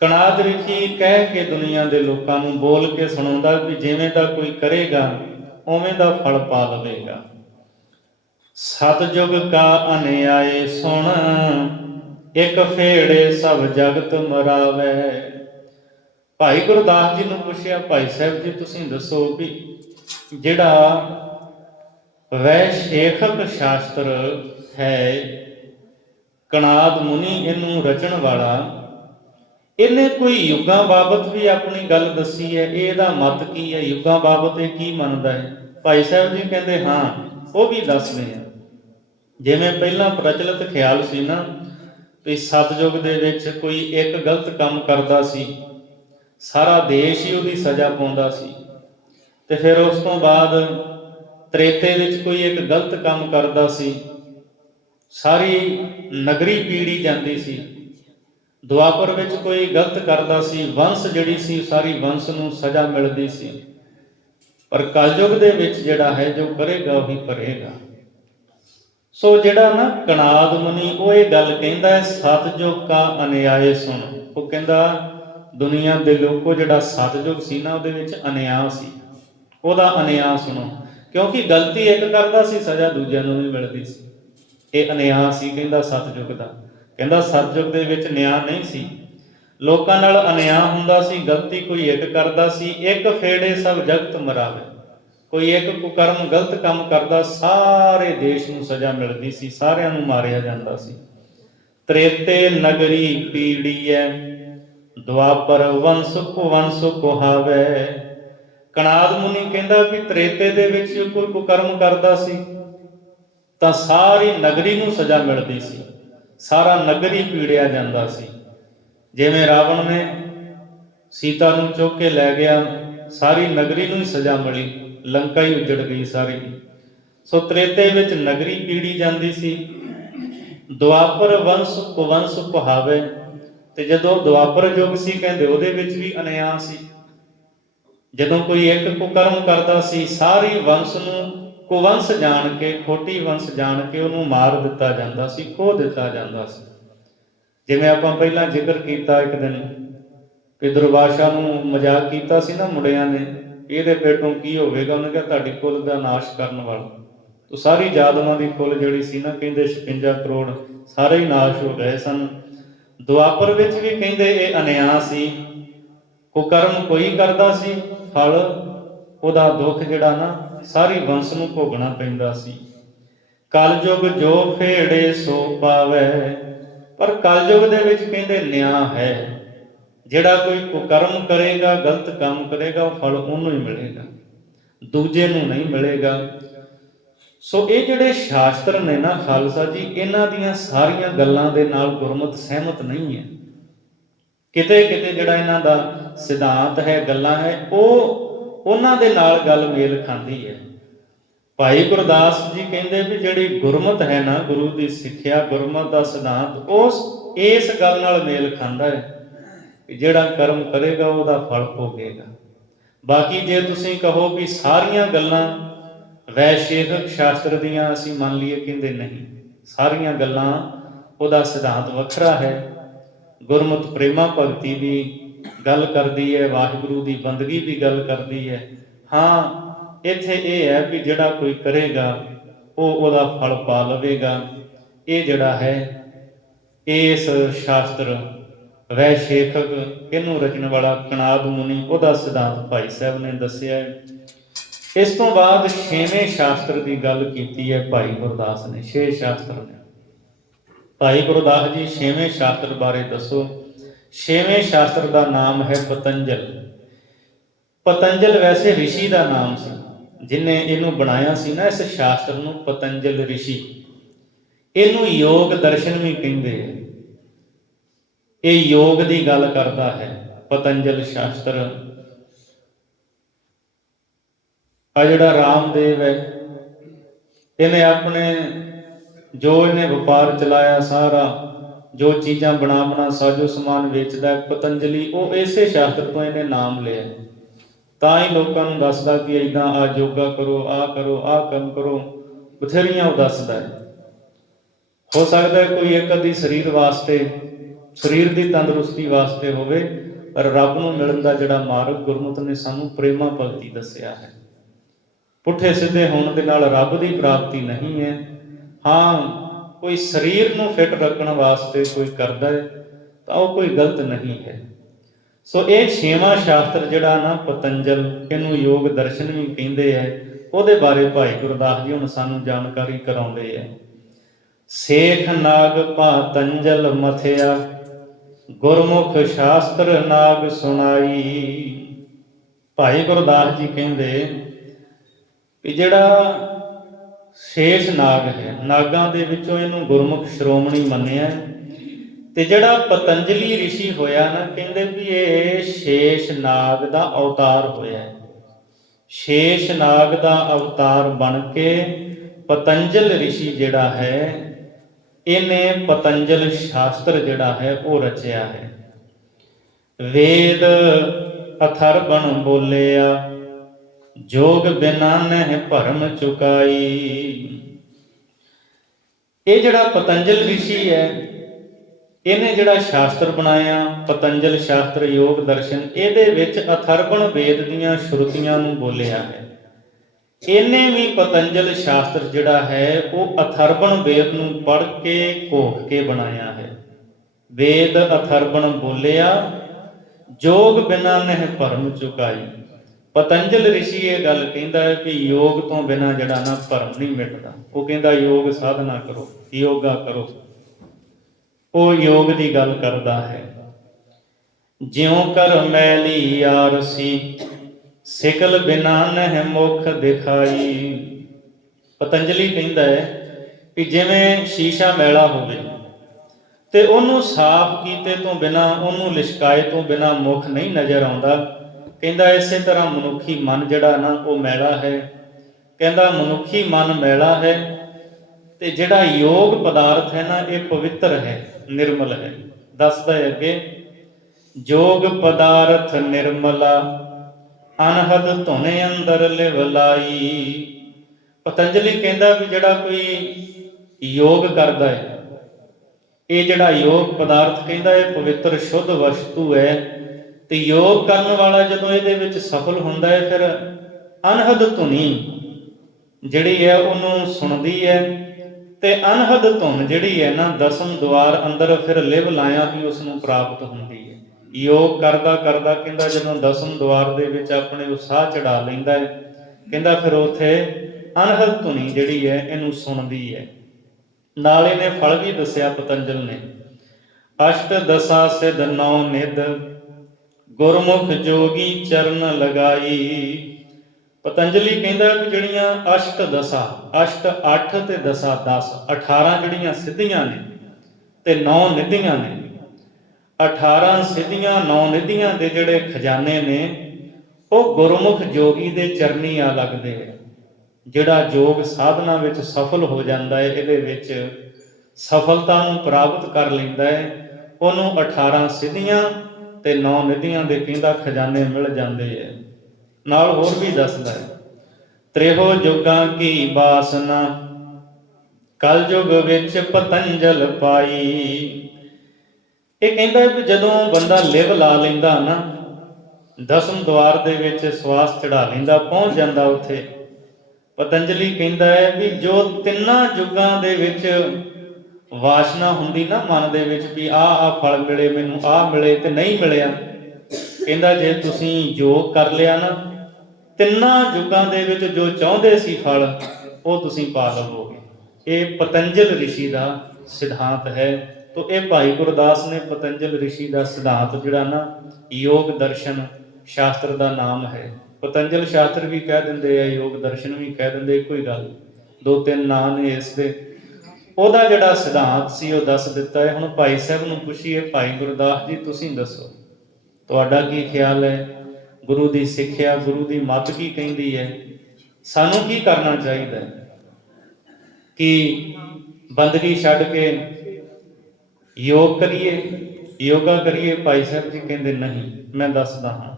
ਕਣਾਦ ਰਿਖੀ ਕਹਿ ਕੇ ਦੁਨੀਆ ਦੇ ਲੋਕਾਂ ਨੂੰ ਬੋਲ ਕੇ ਸੁਣਾਉਂਦਾ ਵੀ ਜਿਵੇਂ ਦਾ ਕੋਈ ਕਰੇਗਾ ਉਵੇਂ ਦਾ ਫਲ ਪਾ ਲਵੇਗਾ। ਸਤਿਯੁਗ ਕਾ ਅਨਿਆਏ ਸੁਣ ਇੱਕ ਫੇੜੇ ਸਭ ਜਗਤ ਮਰਾਵੇ। ਭਾਈ ਗੁਰਦਾਸ ਜੀ ਨੂੰ ਪੁੱਛਿਆ, ਭਾਈ ਸਾਹਿਬ ਜੀ ਤੁਸੀਂ ਦੱਸੋ ਵੀ ਜਿਹੜਾ ਵੈਸ਼ੇਖਕ ਸ਼ਾਸਤਰ ਹੈ ਕਣਾਦ ਮੁਨੀ ਇਹਨੂੰ ਰਚਣ ਵਾਲਾ, ਇਹਨੇ ਕੋਈ ਯੁੱਗਾਂ ਬਾਬਤ ਵੀ ਆਪਣੀ ਗੱਲ ਦੱਸੀ ਹੈ, ਇਹਦਾ ਮਤ ਕੀ ਹੈ, ਯੁੱਗਾਂ ਬਾਬਤ ਇਹ ਕੀ ਮੰਨਦਾ ਹੈ? ਭਾਈ ਸਾਹਿਬ ਜੀ ਕਹਿੰਦੇ ਹਾਂ ਉਹ ਵੀ ਦੱਸਦੇ ਆ। ਜਿਵੇਂ ਪਹਿਲਾਂ ਪ੍ਰਚਲਿਤ ਖਿਆਲ ਸੀ ਨਾ ਵੀ ਸਤਿਯੁਗ ਦੇ ਵਿੱਚ ਕੋਈ ਇੱਕ ਗਲਤ ਕੰਮ ਕਰਦਾ ਸੀ, ਸਾਰਾ ਦੇਸ਼ ਹੀ ਉਹਦੀ ਸਜ਼ਾ ਪਾਉਂਦਾ ਸੀ, ਤੇ ਫਿਰ ਉਸ ਤੋਂ ਬਾਅਦ ਤ੍ਰੇਤੇ ਵਿੱਚ ਕੋਈ ਇੱਕ ਗਲਤ ਕੰਮ ਕਰਦਾ ਸੀ, ਸਾਰੀ ਨਗਰੀ ਪੀੜੀ ਜਾਂਦੀ ਸੀ। ਦੁਆਪਰ ਵਿੱਚ ਕੋਈ ਗਲਤ ਕਰਦਾ ਸੀ, ਵੰਸ਼ ਜਿਹੜੀ ਸੀ ਸਾਰੀ ਵੰਸ਼ ਨੂੰ ਸਜ਼ਾ ਮਿਲਦੀ ਸੀ। ਪਰ ਕਲਯੁਗ ਦੇ ਵਿੱਚ ਜਿਹੜਾ ਹੈ ਜੋ ਕਰੇਗਾ ਉਹੀ ਭਰੇਗਾ। ਸੋ ਜਿਹੜਾ ਨਾ ਕਣਾਦ ਮੁਨੀ ਉਹ ਇਹ ਗੱਲ ਕਹਿੰਦਾ ਹੈ, ਸਤਿਯੁਗ ਕਾ ਅਨਿਆਏ ਸੁਣ। ਉਹ ਕਹਿੰਦਾ ਦੁਨੀਆ ਦੇ ਲੋਕੋ ਜਿਹੜਾ ਸਤਿਯੁਗ ਸੀ ਨਾ ਉਹਦੇ ਵਿੱਚ ਅਨਿਆਂ ਸੀ, ਉਹਦਾ ਅਨਿਆਂ ਸੁਣੋ, ਕਿਉਂਕਿ ਗਲਤੀ ਇੱਕ ਕਰਦਾ ਸੀ ਸਜ਼ਾ ਦੂਜਿਆਂ ਨੂੰ ਵੀ ਮਿਲਦੀ ਸੀ। ਇਹ ਅਨਿਆਂ ਸੀ ਕਹਿੰਦਾ ਸਤਿਯੁਗ ਦਾ। ਕਹਿੰਦਾ ਸਤਿਯੁਗ ਦੇ ਵਿੱਚ ਨਿਆਂ ਨਹੀਂ ਸੀ, ਲੋਕਾਂ ਨਾਲ ਅਨਿਆਂ ਹੁੰਦਾ ਸੀ, ਗਲਤੀ ਕੋਈ ਇੱਕ ਕਰਦਾ ਸੀ, ਇੱਕ ਫੇੜੇ ਸਭ ਜਗਤ ਮਰਾਵੇ। ਕੋਈ ਇੱਕ ਕੁਕਰਮ ਗਲਤ ਕੰਮ ਕਰਦਾ ਸਾਰੇ ਦੇਸ਼ ਨੂੰ ਸਜ਼ਾ ਮਿਲਦੀ ਸੀ, ਸਾਰਿਆਂ ਨੂੰ ਮਾਰਿਆ ਜਾਂਦਾ ਸੀ। ਤ੍ਰੇਤੇ ਨਗਰੀ ਪੀੜੀਐ ਦੁਆਪਰ ਵੰਸ ਕੁਵੰਸ ਕੁਹਾਵੇ। ਕਣਾਦ ਮੁਨੀ ਕਹਿੰਦਾ ਵੀ ਤ੍ਰੇਤੇ ਦੇ ਵਿੱਚ ਕੋਈ ਕੁਕਰਮ ਕਰਦਾ ਸੀ ਤਾਂ ਸਾਰੀ ਨਗਰੀ ਨੂੰ ਸਜ਼ਾ ਮਿਲਦੀ ਸੀ, ਸਾਰਾ ਨਗਰ ਹੀ ਪੀੜਿਆ ਜਾਂਦਾ ਸੀ। ਜਿਵੇਂ ਰਾਵਣ ਨੇ ਸੀਤਾ ਨੂੰ ਚੁੱਕ ਕੇ ਲੈ ਗਿਆ, ਸਾਰੀ ਨਗਰੀ ਨੂੰ ਹੀ ਸਜ਼ਾ ਮਿਲੀ, ਲੰਕਾ ਹੀ ਉਜੜ ਗਈ ਸਾਰੀ। ਸੋ ਤ੍ਰੇਤੇ ਵਿੱਚ ਨਗਰੀ ਪੀੜੀ ਜਾਂਦੀ ਸੀ। ਦੁਆਪਰ ਵੰਸ਼ ਕੁਵੰਸ਼ ਕੁਹਾਵੇ, ਤੇ ਜਦੋਂ ਦੁਆਪਰ ਯੁੱਗ ਸੀ ਕਹਿੰਦੇ ਉਹਦੇ ਵਿੱਚ ਵੀ ਅਨਿਆਂ ਸੀ। ਜਦੋਂ ਕੋਈ ਇੱਕ ਕੁਕਰਮ ਕਰਦਾ ਸੀ ਸਾਰੀ ਵੰਸ਼ ਨੂੰ ਕੁਵੰਸ਼ ਜਾਣ ਕੇ, ਖੋਟੀ ਵੰਸ਼ ਜਾਣ ਕੇ ਉਹਨੂੰ ਮਾਰ ਦਿੱਤਾ ਜਾਂਦਾ ਸੀ, ਖੋਹ ਦਿੱਤਾ ਜਾਂਦਾ ਸੀ। ਜਿਵੇਂ ਆਪਾਂ ਪਹਿਲਾਂ ਜ਼ਿਕਰ ਕੀਤਾ ਇੱਕ ਦਿਨ ਕਿ ਦੁਰਵਾਸ਼ਾ ਨੂੰ ਮਜ਼ਾਕ ਕੀਤਾ ਸੀ ਨਾ ਮੁੰਡਿਆਂ ਨੇ, ਇਹਦੇ ਪੇਟੋਂ ਕੀ ਹੋਵੇਗਾ? ਉਹਨੇ ਕਿਹਾ ਤੁਹਾਡੀ ਕੁੱਲ ਦਾ ਨਾਸ਼ ਕਰਨ ਵਾਲਾ। ਤੋ ਸਾਰੀ ਜਾਦਵਾਂ ਦੀ ਕੁੱਲ ਜਿਹੜੀ ਸੀ ਨਾ ਕਹਿੰਦੇ 56 ਕਰੋੜ ਸਾਰੇ ਹੀ ਨਾਸ਼ ਹੋ ਗਏ ਸਨ। ਦੁਆਪਰ ਵਿੱਚ ਵੀ ਕਹਿੰਦੇ ਇਹ ਅਨਿਆਂ ਸੀ, ਕੁਕਰਮ ਕੋਈ ਕਰਦਾ ਸੀ, ਫਲ ਉਹਦਾ ਦੁੱਖ ਜਿਹੜਾ ਨਾ ਸਾਰੀ ਵੰਸ਼ ਨੂੰ ਭੋਗਣਾ ਪੈਂਦਾ ਸੀ। ਕਲਯੁਗ ਜੋ ਫੇੜੇ ਸੋ ਪਾਵੇ। ਪਰ ਕਲਯੁਗ ਦੇ ਵਿੱਚ ਕਹਿੰਦੇ ਨਿਆਂ ਹੈ, ਜਿਹੜਾ ਕੋਈ ਕੁਕਰਮ ਕਰੇਗਾ, ਗਲਤ ਕੰਮ ਕਰੇਗਾ, ਉਹ ਫਲ ਉਹਨੂੰ ਹੀ ਮਿਲੇਗਾ, ਦੂਜੇ ਨੂੰ ਨਹੀਂ ਮਿਲੇਗਾ। ਸੋ ਇਹ ਜਿਹੜੇ ਸ਼ਾਸਤਰ ਨੇ ਨਾ ਖਾਲਸਾ ਜੀ, ਇਹਨਾਂ ਦੀਆਂ ਸਾਰੀਆਂ ਗੱਲਾਂ ਦੇ ਨਾਲ ਗੁਰਮਤਿ ਸਹਿਮਤ ਨਹੀਂ ਹੈ। ਕਿਤੇ ਕਿਤੇ ਜਿਹੜਾ ਇਹਨਾਂ ਦਾ ਸਿਧਾਂਤ ਹੈ, ਗੱਲਾਂ ਹੈ, ਉਹ ਉਹਨਾਂ ਦੇ ਨਾਲ ਗੱਲ ਮੇਲ ਖਾਂਦੀ ਹੈ। ਭਾਈ ਗੁਰਦਾਸ ਜੀ ਕਹਿੰਦੇ ਵੀ ਜਿਹੜੀ ਗੁਰਮਤਿ ਹੈ ਨਾ, ਗੁਰੂ ਦੀ ਸਿੱਖਿਆ, ਗੁਰਮਤਿ ਦਾ ਸਿਧਾਂਤ, ਉਸ ਇਸ ਗੱਲ ਨਾਲ ਮੇਲ ਖਾਂਦਾ ਹੈ ਕਿ ਜਿਹੜਾ ਕਰਮ ਕਰੇਗਾ ਉਹਦਾ ਫਲ ਭੋਗੇਗਾ। ਬਾਕੀ ਜੇ ਤੁਸੀਂ ਕਹੋ ਵੀ ਸਾਰੀਆਂ ਗੱਲਾਂ ਵੈਸ਼ੇਖਕ ਸ਼ਾਸਤਰ ਦੀਆਂ ਅਸੀਂ ਮੰਨ ਲਈਏ, ਕਹਿੰਦੇ ਨਹੀਂ, ਸਾਰੀਆਂ ਗੱਲਾਂ ਉਹਦਾ ਸਿਧਾਂਤ ਵੱਖਰਾ ਹੈ। ਗੁਰਮਤਿ ਪ੍ਰੇਮਾ ਭਗਤੀ ਦੀ ਗੱਲ ਕਰਦੀ ਹੈ, ਵਾਹਿਗੁਰੂ ਦੀ ਬੰਦਗੀ ਦੀ ਗੱਲ ਕਰਦੀ ਹੈ। ਹਾਂ, ਇੱਥੇ ਇਹ ਹੈ ਵੀ ਜਿਹੜਾ ਕੋਈ ਕਰੇਗਾ ਉਹ ਉਹਦਾ ਫਲ ਪਾ ਲਵੇਗਾ। ਇਹ ਜਿਹੜਾ ਹੈ ਇਸ ਸ਼ਾਸਤਰ ਵੈ ਸ਼ੇਖਕ ਇਹਨੂੰ ਰਚਣ ਵਾਲਾ ਕਣਾਦ ਮੁਨੀ, ਉਹਦਾ ਸਿਧਾਂਤ ਭਾਈ ਸਾਹਿਬ ਨੇ ਦੱਸਿਆ ਹੈ। ਇਸ ਤੋਂ ਬਾਅਦ ਛੇਵੇਂ ਸ਼ਾਸਤਰ ਦੀ ਗੱਲ ਕੀਤੀ ਹੈ ਭਾਈ ਗੁਰਦਾਸ ਨੇ। 6 ਸ਼ਾਸਤਰ ਨੇ। ਭਾਈ ਗੁਰਦਾਸ ਜੀ ਛੇਵੇਂ ਸ਼ਾਸਤਰ ਬਾਰੇ ਦੱਸੋ। ਛੇਵੇਂ ਸ਼ਾਸਤਰ ਦਾ ਨਾਮ ਹੈ ਪਤੰਜਲ। ਪਤੰਜਲ ਵੈਸੇ ਰਿਸ਼ੀ ਦਾ ਨਾਮ ਸੀ, ਜਿਹਨੇ ਇਹਨੂੰ ਬਣਾਇਆ ਸੀ ਨਾ ਇਸ ਸ਼ਾਸਤਰ ਨੂੰ, ਪਤੰਜਲ ਰਿਸ਼ੀ। ਇਹਨੂੰ ਯੋਗ ਦਰਸ਼ਨ ਵੀ ਕਹਿੰਦੇ ਆ। ਇਹ ਯੋਗ ਦੀ ਗੱਲ ਕਰਦਾ ਹੈ ਪਤੰਜਲ ਸ਼ਾਸਤਰ। ਆ ਜਿਹੜਾ ਰਾਮਦੇਵ ਹੈ, ਇਹਨੇ ਆਪਣੇ ਜੋ ਇਹਨੇ ਵਪਾਰ ਚਲਾਇਆ ਸਾਰਾ, ਜੋ ਚੀਜ਼ਾਂ ਬਣਾ ਸਾਜੋ ਸਮਾਨ ਵੇਚਦਾ ਪਤੰਜਲੀ, ਉਹ ਇਸੇ ਸ਼ਾਸਤਰ ਤੋਂ ਇਹਨੇ ਨਾਮ ਲਿਆ। ਤਾਂ ਹੀ ਲੋਕਾਂ ਨੂੰ ਦੱਸਦਾ ਕਿ ਇੱਦਾਂ ਆ ਯੋਗਾ ਕਰੋ, ਆਹ ਕੰਮ ਕਰੋ, ਬਥੇਰੀਆਂ ਉਹ ਦੱਸਦਾ ਹੈ। ਹੋ ਸਕਦਾ ਕੋਈ ਇੱਕ ਅੱਧੀ ਸਰੀਰ ਵਾਸਤੇ, ਸਰੀਰ ਦੀ ਤੰਦਰੁਸਤੀ ਵਾਸਤੇ ਹੋਵੇ, ਪਰ ਰੱਬ ਨੂੰ ਮਿਲਣ ਦਾ ਜਿਹੜਾ ਮਾਰਗ ਗੁਰਮਤਿ ਨੇ ਸਾਨੂੰ ਪ੍ਰੇਮਾ ਭਗਤੀ ਦੱਸਿਆ ਹੈ। ਪੁੱਠੇ ਸਿੱਧੇ ਹੋਣ ਦੇ ਨਾਲ ਰੱਬ ਦੀ ਪ੍ਰਾਪਤੀ ਨਹੀਂ ਹੈ। ਹਾਂ, ਕੋਈ ਸਰੀਰ ਨੂੰ ਫਿੱਟ ਰੱਖਣ ਵਾਸਤੇ ਕੋਈ ਕਰਦਾ ਹੈ ਤਾਂ ਉਹ ਕੋਈ ਗਲਤ ਨਹੀਂ ਹੈ। ਸੋ ਇਹ ਛੇਵਾਂ ਸ਼ਾਸਤਰ ਜਿਹੜਾ ਨਾ ਪਤੰਜਲ, ਇਹਨੂੰ ਯੋਗ ਦਰਸ਼ਨ ਵੀ ਕਹਿੰਦੇ ਹੈ। ਉਹਦੇ ਬਾਰੇ ਭਾਈ ਗੁਰਦਾਸ ਜੀ ਹੁਣ ਸਾਨੂੰ ਜਾਣਕਾਰੀ ਕਰਾਉਂਦੇ ਹੈ। ਸੇਖ ਨਾਗ ਪਤੰਜਲ ਮਥਿਆ, ਗੁਰਮੁਖ ਸ਼ਾਸਤਰ ਨਾਗ ਸੁਣਾਈ। ਭਾਈ ਗੁਰਦਾਸ ਜੀ ਕਹਿੰਦੇ ਵੀ ਜਿਹੜਾ ਸ਼ੇਸ਼ ਨਾਗ ਹੈ, ਨਾਗਾਂ ਦੇ ਵਿੱਚੋਂ ਇਹਨੂੰ ਗੁਰਮੁਖ ਸ਼੍ਰੋਮਣੀ ਮੰਨਿਆ। ਤੇ ਜਿਹੜਾ ਪਤੰਜਲੀ ਰਿਸ਼ੀ ਹੋਇਆ ਨਾ, ਕਹਿੰਦੇ ਵੀ ਇਹ ਸ਼ੇਸ਼ ਨਾਗ ਦਾ ਅਵਤਾਰ ਹੋਇਆ। ਸ਼ੇਸ਼ ਨਾਗ ਦਾ ਅਵਤਾਰ ਬਣ ਕੇ ਪਤੰਜਲ ਰਿਸ਼ੀ ਜਿਹੜਾ ਹੈ, ਇਹਨੇ ਪਤੰਜਲ ਸ਼ਾਸਤਰ ਜਿਹੜਾ ਹੈ ਉਹ ਰਚਿਆ ਹੈ। ਵੇਦ ਅਥਰਵਣ ਬੋਲਿਆ, ਜੋਗ ਬਿਨਾ ਨਹਿ ਭਰਮ ਚੁਕਾਈ। ਇਹ ਜਿਹੜਾ ਪਤੰਜਲ ਰਿਸ਼ੀ ਹੈ, ਇਹਨੇ ਜਿਹੜਾ ਸ਼ਾਸਤਰ ਬਣਾਇਆ ਪਤੰਜਲ ਸ਼ਾਸਤਰ ਯੋਗ ਦਰਸ਼ਨ, ਇਹਦੇ ਵਿੱਚ ਅਥਰਵਣ ਵੇਦ ਦੀਆਂ ਸ਼ਰੂਤੀਆਂ ਨੂੰ ਬੋਲਿਆ ਹੈ। ਇਹਨੇ ਵੀ ਪਤੰਜਲ ਸ਼ਾਸਤਰ ਜਿਹੜਾ ਹੈ ਉਹ ਅਥਰਵਣ ਵੇਦ ਨੂੰ ਪੜ੍ਹ ਕੇ ਘੋਖ ਕੇ ਬਣਾਇਆ ਹੈ। ਵੇਦ ਅਥਰਵਣ ਬੋਲਿਆ, ਜੋਗ ਬਿਨਾ ਨਹਿ ਭਰਮ ਚੁਕਾਈ। ਪਤੰਜਲ ਰਿਸ਼ੀ ਇਹ ਗੱਲ ਕਹਿੰਦਾ ਹੈ ਕਿ ਯੋਗ ਤੋਂ ਬਿਨਾਂ ਜਿਹੜਾ ਨਾ ਭਰਮ ਨਹੀਂ ਮਿਟਦਾ। ਉਹ ਕਹਿੰਦਾ ਯੋਗ ਸਾਧਨਾ ਕਰੋ, ਯੋਗਾ ਕਰੋ। ਉਹ ਯੋਗ ਦੀ ਗੱਲ ਕਰਦਾ ਹੈ। ਜਿਉ ਕਰ ਮੈਲੀ ਆਰਸੀ, ਸਿਕਲ ਬਿਨਾ ਨਹਿ ਮੁਖ ਦਿਖਾਈ। ਪਤੰਜਲੀ ਕਹਿੰਦਾ ਹੈ ਕਿ ਜਿਵੇਂ ਸ਼ੀਸ਼ਾ ਮੈਲਾ ਹੋਵੇ ਤੇ ਉਹਨੂੰ ਸਾਫ਼ ਕੀਤੇ ਤੋਂ ਬਿਨਾਂ, ਉਹਨੂੰ ਲਿਸ਼ਕਾਏ ਤੋਂ ਬਿਨਾਂ ਮੁਖ ਨਹੀਂ ਨਜ਼ਰ ਆਉਂਦਾ। ਕਹਿੰਦਾ ਇਸੇ ਤਰ੍ਹਾਂ ਮਨੁੱਖੀ ਮਨ ਜਿਹੜਾ ਨਾ ਉਹ ਮੈਲਾ ਹੈ। ਕਹਿੰਦਾ ਮਨੁੱਖੀ ਮਨ ਮੈਲਾ ਹੈ ਤੇ ਜਿਹੜਾ ਯੋਗ ਪਦਾਰਥ ਹੈ ਨਾ ਇਹ ਪਵਿੱਤਰ ਹੈ, ਨਿਰਮਲ ਹੈ। ਦੱਸਦਾ ਹੈ ਅੱਗੇ, ਜੋਗ ਪਦਾਰਥ ਨਿਰਮਲਾ, ਅਨਹਦ ਧੁਨ ਅੰਦਰ ਲਿਵ ਲਾਈ। ਪਤੰਜਲੀ ਕਹਿੰਦਾ ਵੀ ਜਿਹੜਾ ਕੋਈ ਯੋਗ ਕਰਦਾ ਹੈ, ਇਹ ਜਿਹੜਾ ਯੋਗ ਪਦਾਰਥ ਕਹਿੰਦਾ ਇਹ ਪਵਿੱਤਰ ਸ਼ੁੱਧ ਵਸਤੂ ਹੈ। ਤੇ ਯੋਗ ਕਰਨ ਵਾਲਾ ਜਦੋਂ ਇਹਦੇ ਵਿੱਚ ਸਫਲ ਹੁੰਦਾ ਹੈ, ਫਿਰ ਅਨਹਦ ਧੁਨੀ ਜਿਹੜੀ ਹੈ ਉਹਨੂੰ ਸੁਣਦੀ ਹੈ। ਤੇ ਅਨਹਦ ਧੁਨ ਜਿਹੜੀ ਹੈ ਨਾ, ਦਸਮ ਦੁਆਰ ਅੰਦਰ ਫਿਰ ਲਿਵ ਲਾਇਆ ਹੀ ਉਸ ਨੂੰ ਪ੍ਰਾਪਤ ਹੁੰਦੀ ਹੈ। ਯੋਗ ਕਰਦਾ ਕਰਦਾ ਕਹਿੰਦਾ ਜਦੋਂ ਦਸਮ ਦੁਆਰ ਦੇ ਵਿੱਚ ਆਪਣੇ ਉਤਸ਼ਾਹ ਚੜਾ ਲੈਂਦਾ ਹੈ, ਕਹਿੰਦਾ ਫਿਰ ਉੱਥੇ ਅਨਹਦ ਧੁਨੀ ਜਿਹੜੀ ਹੈ ਇਹਨੂੰ ਸੁਣਦੀ ਹੈ। ਨਾਲ ਇਹਨੇ ਫਲ ਵੀ ਦੱਸਿਆ ਪਤੰਜਲ ਨੇ। ਅਸ਼ਟ ਦਸਾ ਸਿਧ ਨੌ ਨਿਧ, ਗੁਰਮੁਖ ਜੋਗੀ ਚਰਨ ਲਗਾਈ। ਪਤੰਜਲੀ ਕਹਿੰਦਾ ਕਿ ਜਿਹੜੀਆਂ ਅਸ਼ਟ ਦਸਾ, ਅਸ਼ਟ 8 ਤੇ ਦਸਾ 10, 18 ਜਿਹੜੀਆਂ ਸਿੱਧੀਆਂ ਨੇ ਤੇ 9 ਨਿਧੀਆਂ ਨੇ। 18 ਸਿੱਧੀਆਂ 9 ਨਿਧੀਆਂ ਦੇ ਜਿਹੜੇ ਖਜ਼ਾਨੇ ਨੇ ਉਹ ਗੁਰਮੁਖ ਜੋਗੀ ਦੇ ਚਰਨੀ ਆ ਲੱਗਦੇ ਆ। ਜਿਹੜਾ ਯੋਗ ਸਾਧਨਾ ਵਿੱਚ ਸਫਲ ਹੋ ਜਾਂਦਾ ਹੈ, ਇਹਦੇ ਵਿੱਚ ਸਫਲਤਾ ਨੂੰ ਪ੍ਰਾਪਤ ਕਰ ਲੈਂਦਾ ਹੈ, ਉਹਨੂੰ 18 ਸਿੱਧੀਆਂ ਤੇ 9 ਨਿਧੀਆਂ ਦੇ ਕਹਿੰਦਾ ਖਜ਼ਾਨੇ ਮਿਲ ਜਾਂਦੇ ਹੈ। ਨਾਲ ਹੋਰ ਵੀ ਦੱਸਦਾ ਹੈ, ਤ੍ਰਿਹੋ ਯੁਗਾਂ ਕੀ ਬਾਸਨਾ, ਕਲ ਯੁਗ ਵਿੱਚ ਪਤੰਜਲ ਪਾਈ। ਇਹ ਕਹਿੰਦਾ ਵੀ ਜਦੋਂ ਬੰਦਾ ਲਿਵ ਲਾ ਲੈਂਦਾ ਨਾ, ਦਸਮ ਦੁਆਰ ਦੇ ਵਿੱਚ ਸਵਾਸ ਚੜਾ ਲੈਂਦਾ, ਪਹੁੰਚ ਜਾਂਦਾ ਉੱਥੇ। ਪਤੰਜਲੀ ਕਹਿੰਦਾ ਹੈ ਵੀ ਜੋ ਤਿੰਨਾਂ ਯੁੱਗਾਂ ਦੇ ਵਿੱਚ ਵਾਸ਼ਨਾ ਹੁੰਦੀ ਨਾ ਮਨ ਦੇ ਵਿੱਚ ਵੀ ਆਹ ਫਲ ਮਿਲੇ ਮੈਨੂੰ, ਆਹ ਮਿਲੇ ਤੇ ਨਹੀਂ ਮਿਲਿਆ। ਕਹਿੰਦਾ ਜੇ ਤੁਸੀਂ ਯੋਗ ਕਰ ਲਿਆ ਨਾ, ਤਿੰਨਾਂ ਯੁੱਗਾਂ ਦੇ ਵਿੱਚ ਜੋ ਚਾਹੁੰਦੇ ਸੀ ਫਲ ਉਹ ਤੁਸੀਂ ਪਾ ਲਵੋਗੇ। ਇਹ ਪਤੰਜਲ ਰਿਸ਼ੀ ਦਾ ਸਿਧਾਂਤ ਹੈ। ਤੋ ਇਹ ਭਾਈ ਗੁਰਦਾਸ ਨੇ ਪਤੰਜਲ ਰਿਸ਼ੀ ਦਾ ਸਿਧਾਂਤ ਜਿਹੜਾ ਨਾ ਯੋਗ ਦਰਸ਼ਨ ਸ਼ਾਸਤਰ ਦਾ ਨਾਮ ਹੈ। ਪਤੰਜਲ ਸ਼ਾਸਤਰ ਵੀ ਕਹਿ ਦਿੰਦੇ ਆ, ਯੋਗ ਦਰਸ਼ਨ ਵੀ ਕਹਿ ਦਿੰਦੇ, ਇੱਕੋ ਹੀ ਗੱਲ, ਦੋ ਤਿੰਨ ਨਾਂ ਨੇ ਇਸ ਦੇ। ਉਹਦਾ ਜਿਹੜਾ ਸਿਧਾਂਤ ਸੀ ਉਹ ਦੱਸ ਦਿੱਤਾ ਹੈ। ਹੁਣ ਭਾਈ ਸਾਹਿਬ ਨੂੰ ਪੁੱਛੀਏ, ਭਾਈ ਗੁਰਦਾਸ ਜੀ ਤੁਸੀਂ ਦੱਸੋ ਤੁਹਾਡਾ ਕੀ ਖਿਆਲ ਹੈ? ਗੁਰੂ ਦੀ ਸਿੱਖਿਆ, ਗੁਰੂ ਦੀ ਮੱਤ ਕੀ ਕਹਿੰਦੀ ਹੈ? ਸਾਨੂੰ ਕੀ ਕਰਨਾ ਚਾਹੀਦਾ ਹੈ? ਕਿ ਬੰਦਗੀ ਛੱਡ ਕੇ ਯੋਗ ਕਰੀਏ, ਯੋਗਾ ਕਰੀਏ? ਭਾਈ ਸਾਹਿਬ ਜੀ ਕਹਿੰਦੇ ਨਹੀਂ, ਮੈਂ ਦੱਸਦਾ ਹਾਂ।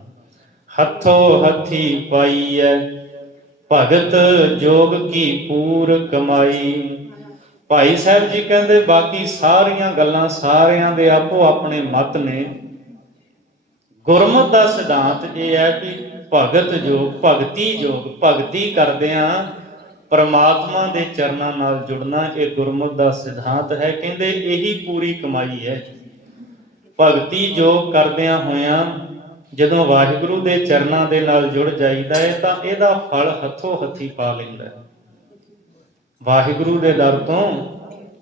ਹੱਥੋਂ ਹੱਥੀ ਪਾਈਐ ਭਗਤ ਜੋਗ ਕੀ ਪੂਰ ਕਮਾਈ। ਭਾਈ ਸਾਹਿਬ ਜੀ ਕਹਿੰਦੇ ਬਾਕੀ ਸਾਰੀਆਂ ਗੱਲਾਂ ਸਾਰਿਆਂ ਦੇ ਆਪੋ ਆਪਣੇ ਮਤ ਨੇ। ਗੁਰਮਤਿ ਦਾ ਸਿਧਾਂਤ ਇਹ ਹੈ ਕਿ ਭਗਤ ਜੋਗ, ਭਗਤੀ ਜੋਗ, ਭਗਤੀ ਕਰਦਿਆਂ ਪਰਮਾਤਮਾ ਦੇ ਚਰਨਾਂ ਨਾਲ ਜੁੜਨਾ, ਇਹ ਗੁਰਮਤਿ ਦਾ ਸਿਧਾਂਤ ਹੈ। ਕਹਿੰਦੇ ਇਹੀ ਪੂਰੀ ਕਮਾਈ ਹੈ। ਭਗਤੀ ਜੋਗ ਕਰਦਿਆਂ ਹੋਇਆਂ ਜਦੋਂ ਵਾਹਿਗੁਰੂ ਦੇ ਚਰਨਾਂ ਦੇ ਨਾਲ ਜੁੜ ਜਾਈਦਾ ਹੈ ਤਾਂ ਇਹਦਾ ਫਲ ਹੱਥੋਂ ਹੱਥੀ ਪਾ ਲੈਂਦਾ ਹੈ। ਵਾਹਿਗੁਰੂ ਦੇ ਦਰ ਤੋਂ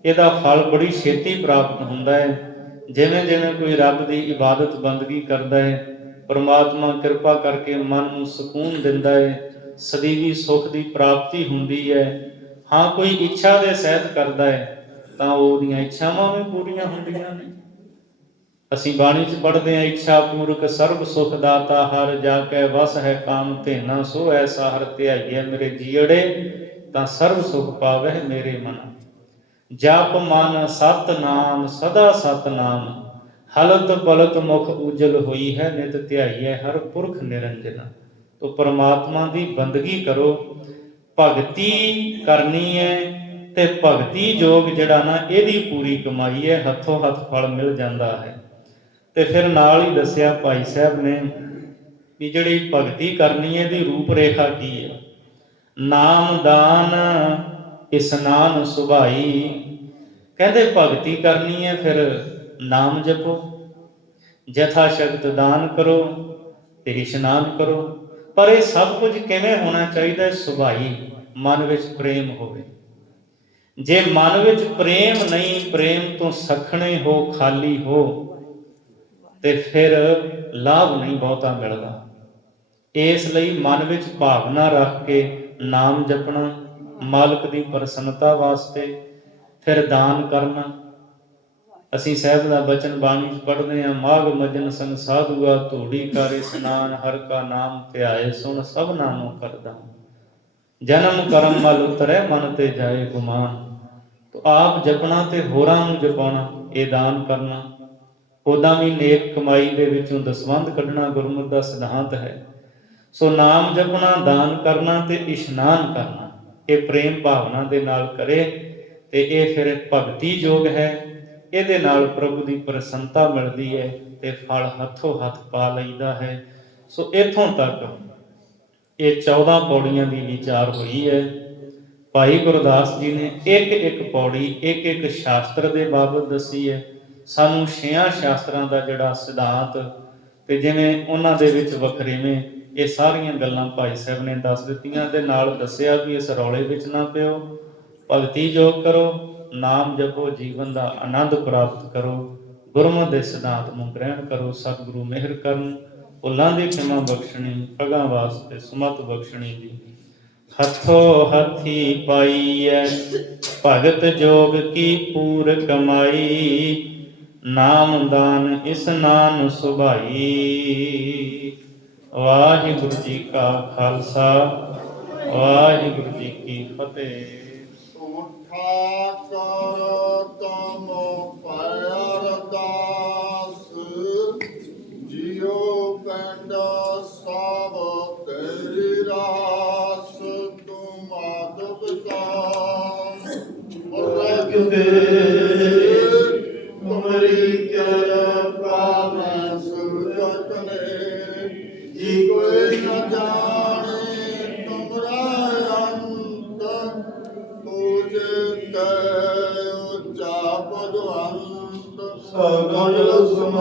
ਇਹਦਾ ਫਲ ਬੜੀ ਛੇਤੀ ਪ੍ਰਾਪਤ ਹੁੰਦਾ ਹੈ। ਜਿਵੇਂ ਜਿਵੇਂ ਕੋਈ ਰੱਬ ਦੀ ਇਬਾਦਤ ਬੰਦਗੀ ਕਰਦਾ ਹੈ, ਪਰਮਾਤਮਾ ਕਿਰਪਾ ਕਰਕੇ ਮਨ ਨੂੰ ਸਕੂਨ ਦਿੰਦਾ ਹੈ, ਸਦੀਵੀ ਸੁੱਖ ਦੀ ਪ੍ਰਾਪਤੀ ਹੁੰਦੀ ਹੈ। ਹਾਂ, ਕੋਈ ਇੱਛਾ ਦੇ ਸਹਿਤ ਕਰਦਾ ਹੈ ਤਾਂ ਉਹਦੀਆਂ ਇੱਛਾਵਾਂ ਵੀ ਪੂਰੀਆਂ ਹੁੰਦੀਆਂ ਨੇ। ਅਸੀਂ ਬਾਣੀ 'ਚ ਪੜ੍ਹਦੇ ਹਾਂ, ਇੱਛਾ ਪੂਰਕ ਸਰਬ ਸੁਖ ਦਾਤਾ ਹਰ, ਜਾ ਕੇ ਵਸ ਹੈ ਕਾਮ ਧੇਨਾ ਸੋ ਐਸਾ ਹਰ, ਧਿਆਈਐ ਮੇਰੇ ਜੀਅੜੇ ਤਾਂ ਸਰਬ ਸੁਖ ਪਾਵੈ ਮੇਰੇ ਮਨ। ਜਪ ਮਨ ਸਤਨਾਮ ਸਦਾ ਸਤਨਾਮ, ਹਲਤ ਪਲਤ ਮੁਖ ਉਜਲ ਹੋਈ ਹੈ, ਨਿਤ ਧਿਆਈਐ ਹਰ ਪੁਰਖ ਨਿਰੰਜਨ। ਤੋ ਪਰਮਾਤਮਾ ਦੀ ਬੰਦਗੀ ਕਰੋ, ਭਗਤੀ ਕਰਨੀ ਹੈ ਤੇ ਭਗਤੀ ਯੋਗ ਜਿਹੜਾ ਨਾ ਇਹਦੀ ਪੂਰੀ ਕਮਾਈ ਹੈ, ਹੱਥੋਂ ਹੱਥ ਫਲ ਮਿਲ ਜਾਂਦਾ ਹੈ। ਤੇ ਫਿਰ ਨਾਲ ਹੀ ਦੱਸਿਆ ਭਾਈ ਸਾਹਿਬ ਨੇ ਵੀ ਜਿਹੜੀ ਭਗਤੀ ਕਰਨੀ ਹੈ ਇਹਦੀ ਰੂਪ ਰੇਖਾ ਕੀ ਹੈ। ਨਾਮ ਦਾਨ ਇਸਨਾਨ ਸੁਭਾਈ। ਕਹਿੰਦੇ ਭਗਤੀ ਕਰਨੀ ਹੈ ਫਿਰ ਨਾਮ ਜਪੋ, ਜਥਾ ਸ਼ਕਤ ਦਾਨ ਕਰੋ ਤੇ ਇਸ਼ਨਾਨ ਕਰੋ। ਪਰ ਇਹ ਸਭ ਕੁਝ ਕਿਵੇਂ ਹੋਣਾ ਚਾਹੀਦਾ? ਸੁਭਾਈ, ਮਨ ਵਿੱਚ ਪ੍ਰੇਮ ਹੋਵੇ। ਜੇ ਮਨ ਵਿੱਚ ਪ੍ਰੇਮ ਨਹੀਂ, ਪ੍ਰੇਮ ਤੋਂ ਸਖਣੇ ਹੋ, ਖਾਲੀ ਹੋ, ਤੇ ਫਿਰ ਲਾਭ ਨਹੀਂ ਬਹੁਤਾ ਮਿਲਦਾ। ਇਸ ਲਈ ਮਨ ਵਿੱਚ ਭਾਵਨਾ ਰੱਖ ਕੇ ਨਾਮ ਜਪਣਾ, ਮਾਲਕ ਦੀ ਪ੍ਰਸੰਨਤਾ ਵਾਸਤੇ, ਫਿਰ ਦਾਨ ਕਰਨਾ। ਅਸੀਂ ਸਾਹਿਬ ਦਾ ਬਚਨ ਬਾਣੀ 'ਚ ਪੜ੍ਹਦੇ ਹਾਂ, ਮਾਘ ਮਜਨ ਸੰਗ ਸਾਧੂਆ ਧੂੜੀ ਕਰ ਇਸਨਾਨ, ਹਰ ਕਾ ਨਾਮ ਧਿਆਏ ਸੁਣ ਸਭ ਨਾਮੋਂ ਕਰਦਾ, ਜਨਮ ਕਰਮ ਮਲ ਉਤਰੈ ਮਨ ਤੇ ਜਾਏ ਗੁਮਾਨ। ਤੋ ਆਪ ਜਪਣਾ ਤੇ ਹੋਰਾਂ ਨੂੰ ਜਪਾਉਣਾ, ਇਹ ਦਾਨ ਕਰਨਾ। ਉਦਾਂ ਵੀ ਨੇਕ ਕਮਾਈ ਦੇ ਵਿੱਚੋਂ ਦਸਵੰਧ ਕੱਢਣਾ ਗੁਰਮਤਿ ਦਾ ਸਿਧਾਂਤ ਹੈ। ਸੋ ਨਾਮ ਜਪਣਾ, ਦਾਨ ਕਰਨਾ ਤੇ ਇਸ਼ਨਾਨ ਕਰਨਾ, ਇਹ ਪ੍ਰੇਮ ਭਾਵਨਾ ਦੇ ਨਾਲ ਕਰੇ ਤੇ ਇਹ ਫਿਰ ਭਗਤੀ ਯੋਗ ਹੈ। ਇਹਦੇ ਨਾਲ ਪ੍ਰਭੂ ਦੀ ਪ੍ਰਸੰਨਤਾ ਮਿਲਦੀ ਹੈ ਤੇ ਫਲ ਹੱਥੋਂ ਹੱਥ ਪਾ ਲਈਦਾ ਹੈ। ਸੋ ਇੱਥੋਂ ਤੱਕ ਇਹ 14 ਪੌੜੀਆਂ ਦੀ ਵਿਚਾਰ ਹੋਈ ਹੈ। ਭਾਈ ਗੁਰਦਾਸ ਜੀ ਨੇ ਇੱਕ ਇੱਕ ਪੌੜੀ, ਇੱਕ ਇੱਕ ਸ਼ਾਸਤਰ ਦੇ ਬਾਬਤ ਦੱਸੀ ਹੈ। ਸਾਨੂੰ 6 ਸ਼ਾਸਤਰਾਂ ਦਾ ਜਿਹੜਾ ਸਿਧਾਂਤ ਤੇ ਜਿਵੇਂ ਉਹਨਾਂ ਦੇ ਵਿੱਚ ਵਖਰੇਵੇਂ, ਇਹ ਸਾਰੀਆਂ ਗੱਲਾਂ ਭਾਈ ਸਾਹਿਬ ਨੇ ਦੱਸ ਦਿੱਤੀਆਂ। ਤੇ ਨਾਲ ਦੱਸਿਆ ਵੀ ਇਸ ਰੌਲੇ ਵਿੱਚ ਨਾ ਪਿਓ, ਭਗਤੀ ਯੋਗ ਕਰੋ, ਨਾਮ ਜਪੋ, ਜੀਵਨ ਦਾ ਆਨੰਦ ਪ੍ਰਾਪਤ ਕਰੋ, ਗੁਰਮਤਿ ਦੇ ਸਿਧਾਂਤ ਨੂੰ ਗ੍ਰਹਿਣ ਕਰੋ। ਸਤਿਗੁਰੂ ਮਿਹਰ ਕਰਨ, ਭੁੱਲਾਂ ਦੀ ਖਿਮਾ ਬਖਸ਼ਣੀ, ਅਗਾਂਹ ਵਾਸਤੇ ਸੁਮਤ ਬਖਸ਼ਣੀ ਜੀ। ਹੱਥੋਂ ਹੱਥੀ ਪਾਈਐ ਭਗਤ ਜੋਗ ਕੀ ਪੂਰ ਕਮਾਈ, ਨਾਮ ਦਾਨ ਇਸਨਾਨ ਸੁਭਾਈ। ਵਾਹਿਗੁਰੂ ਜੀ ਕਾ ਖਾਲਸਾ, ਵਾਹਿਗੁਰੂ ਜੀ ਕੀ ਫਤਿਹ। ਤੁਮਰੀ ਕਿਰਪਾ ਮੈਂ ਸੁਰਤ ਨੇ, ਜੀ ਕੋਈ ਨ ਜਾਣੇ ਤੁਮਰਾ ਅੰਤ, ਤੁਝ ਤੇ ਉਚਾਪ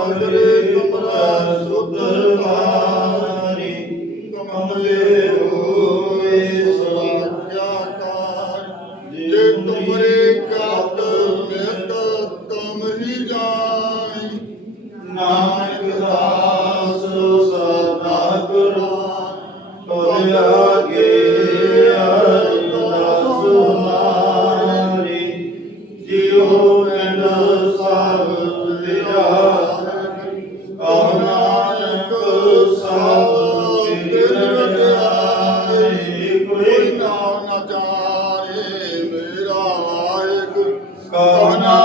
ਮਗਰੇ ਤੁਮਰਾ ਸੁਧਾਰੀ ਕਮਲੇ ਹੋਏ ਸਾਖਿਆਕਾਰ ਜੇ ਤੁਮਰੇ ਕਤ ਮਿਤ ਤੁਮ ਹੀ ਜਾਣੀ ਨਾਨਕ ਦਾਸ ਸਦਾ ਕੁਰਾਨ ਪਰ ਆਗੇ ਅਰਦਾਸ ਮਾਰੀ ਜਿਉ ਪਿੰਡ ਸਭ ਤੇਰਾ ਕਹੁ ਨਾਨਕ ਸਭ ਤੇਰੇ ਵਡਿਆਈ ਕੋਈ ਨਾਮ ਨਾ ਜਾਣੇ ਮੇਰਾ ਵਾਹਿਗੁਰੂ ਕਹੁ ਨਾਨਕ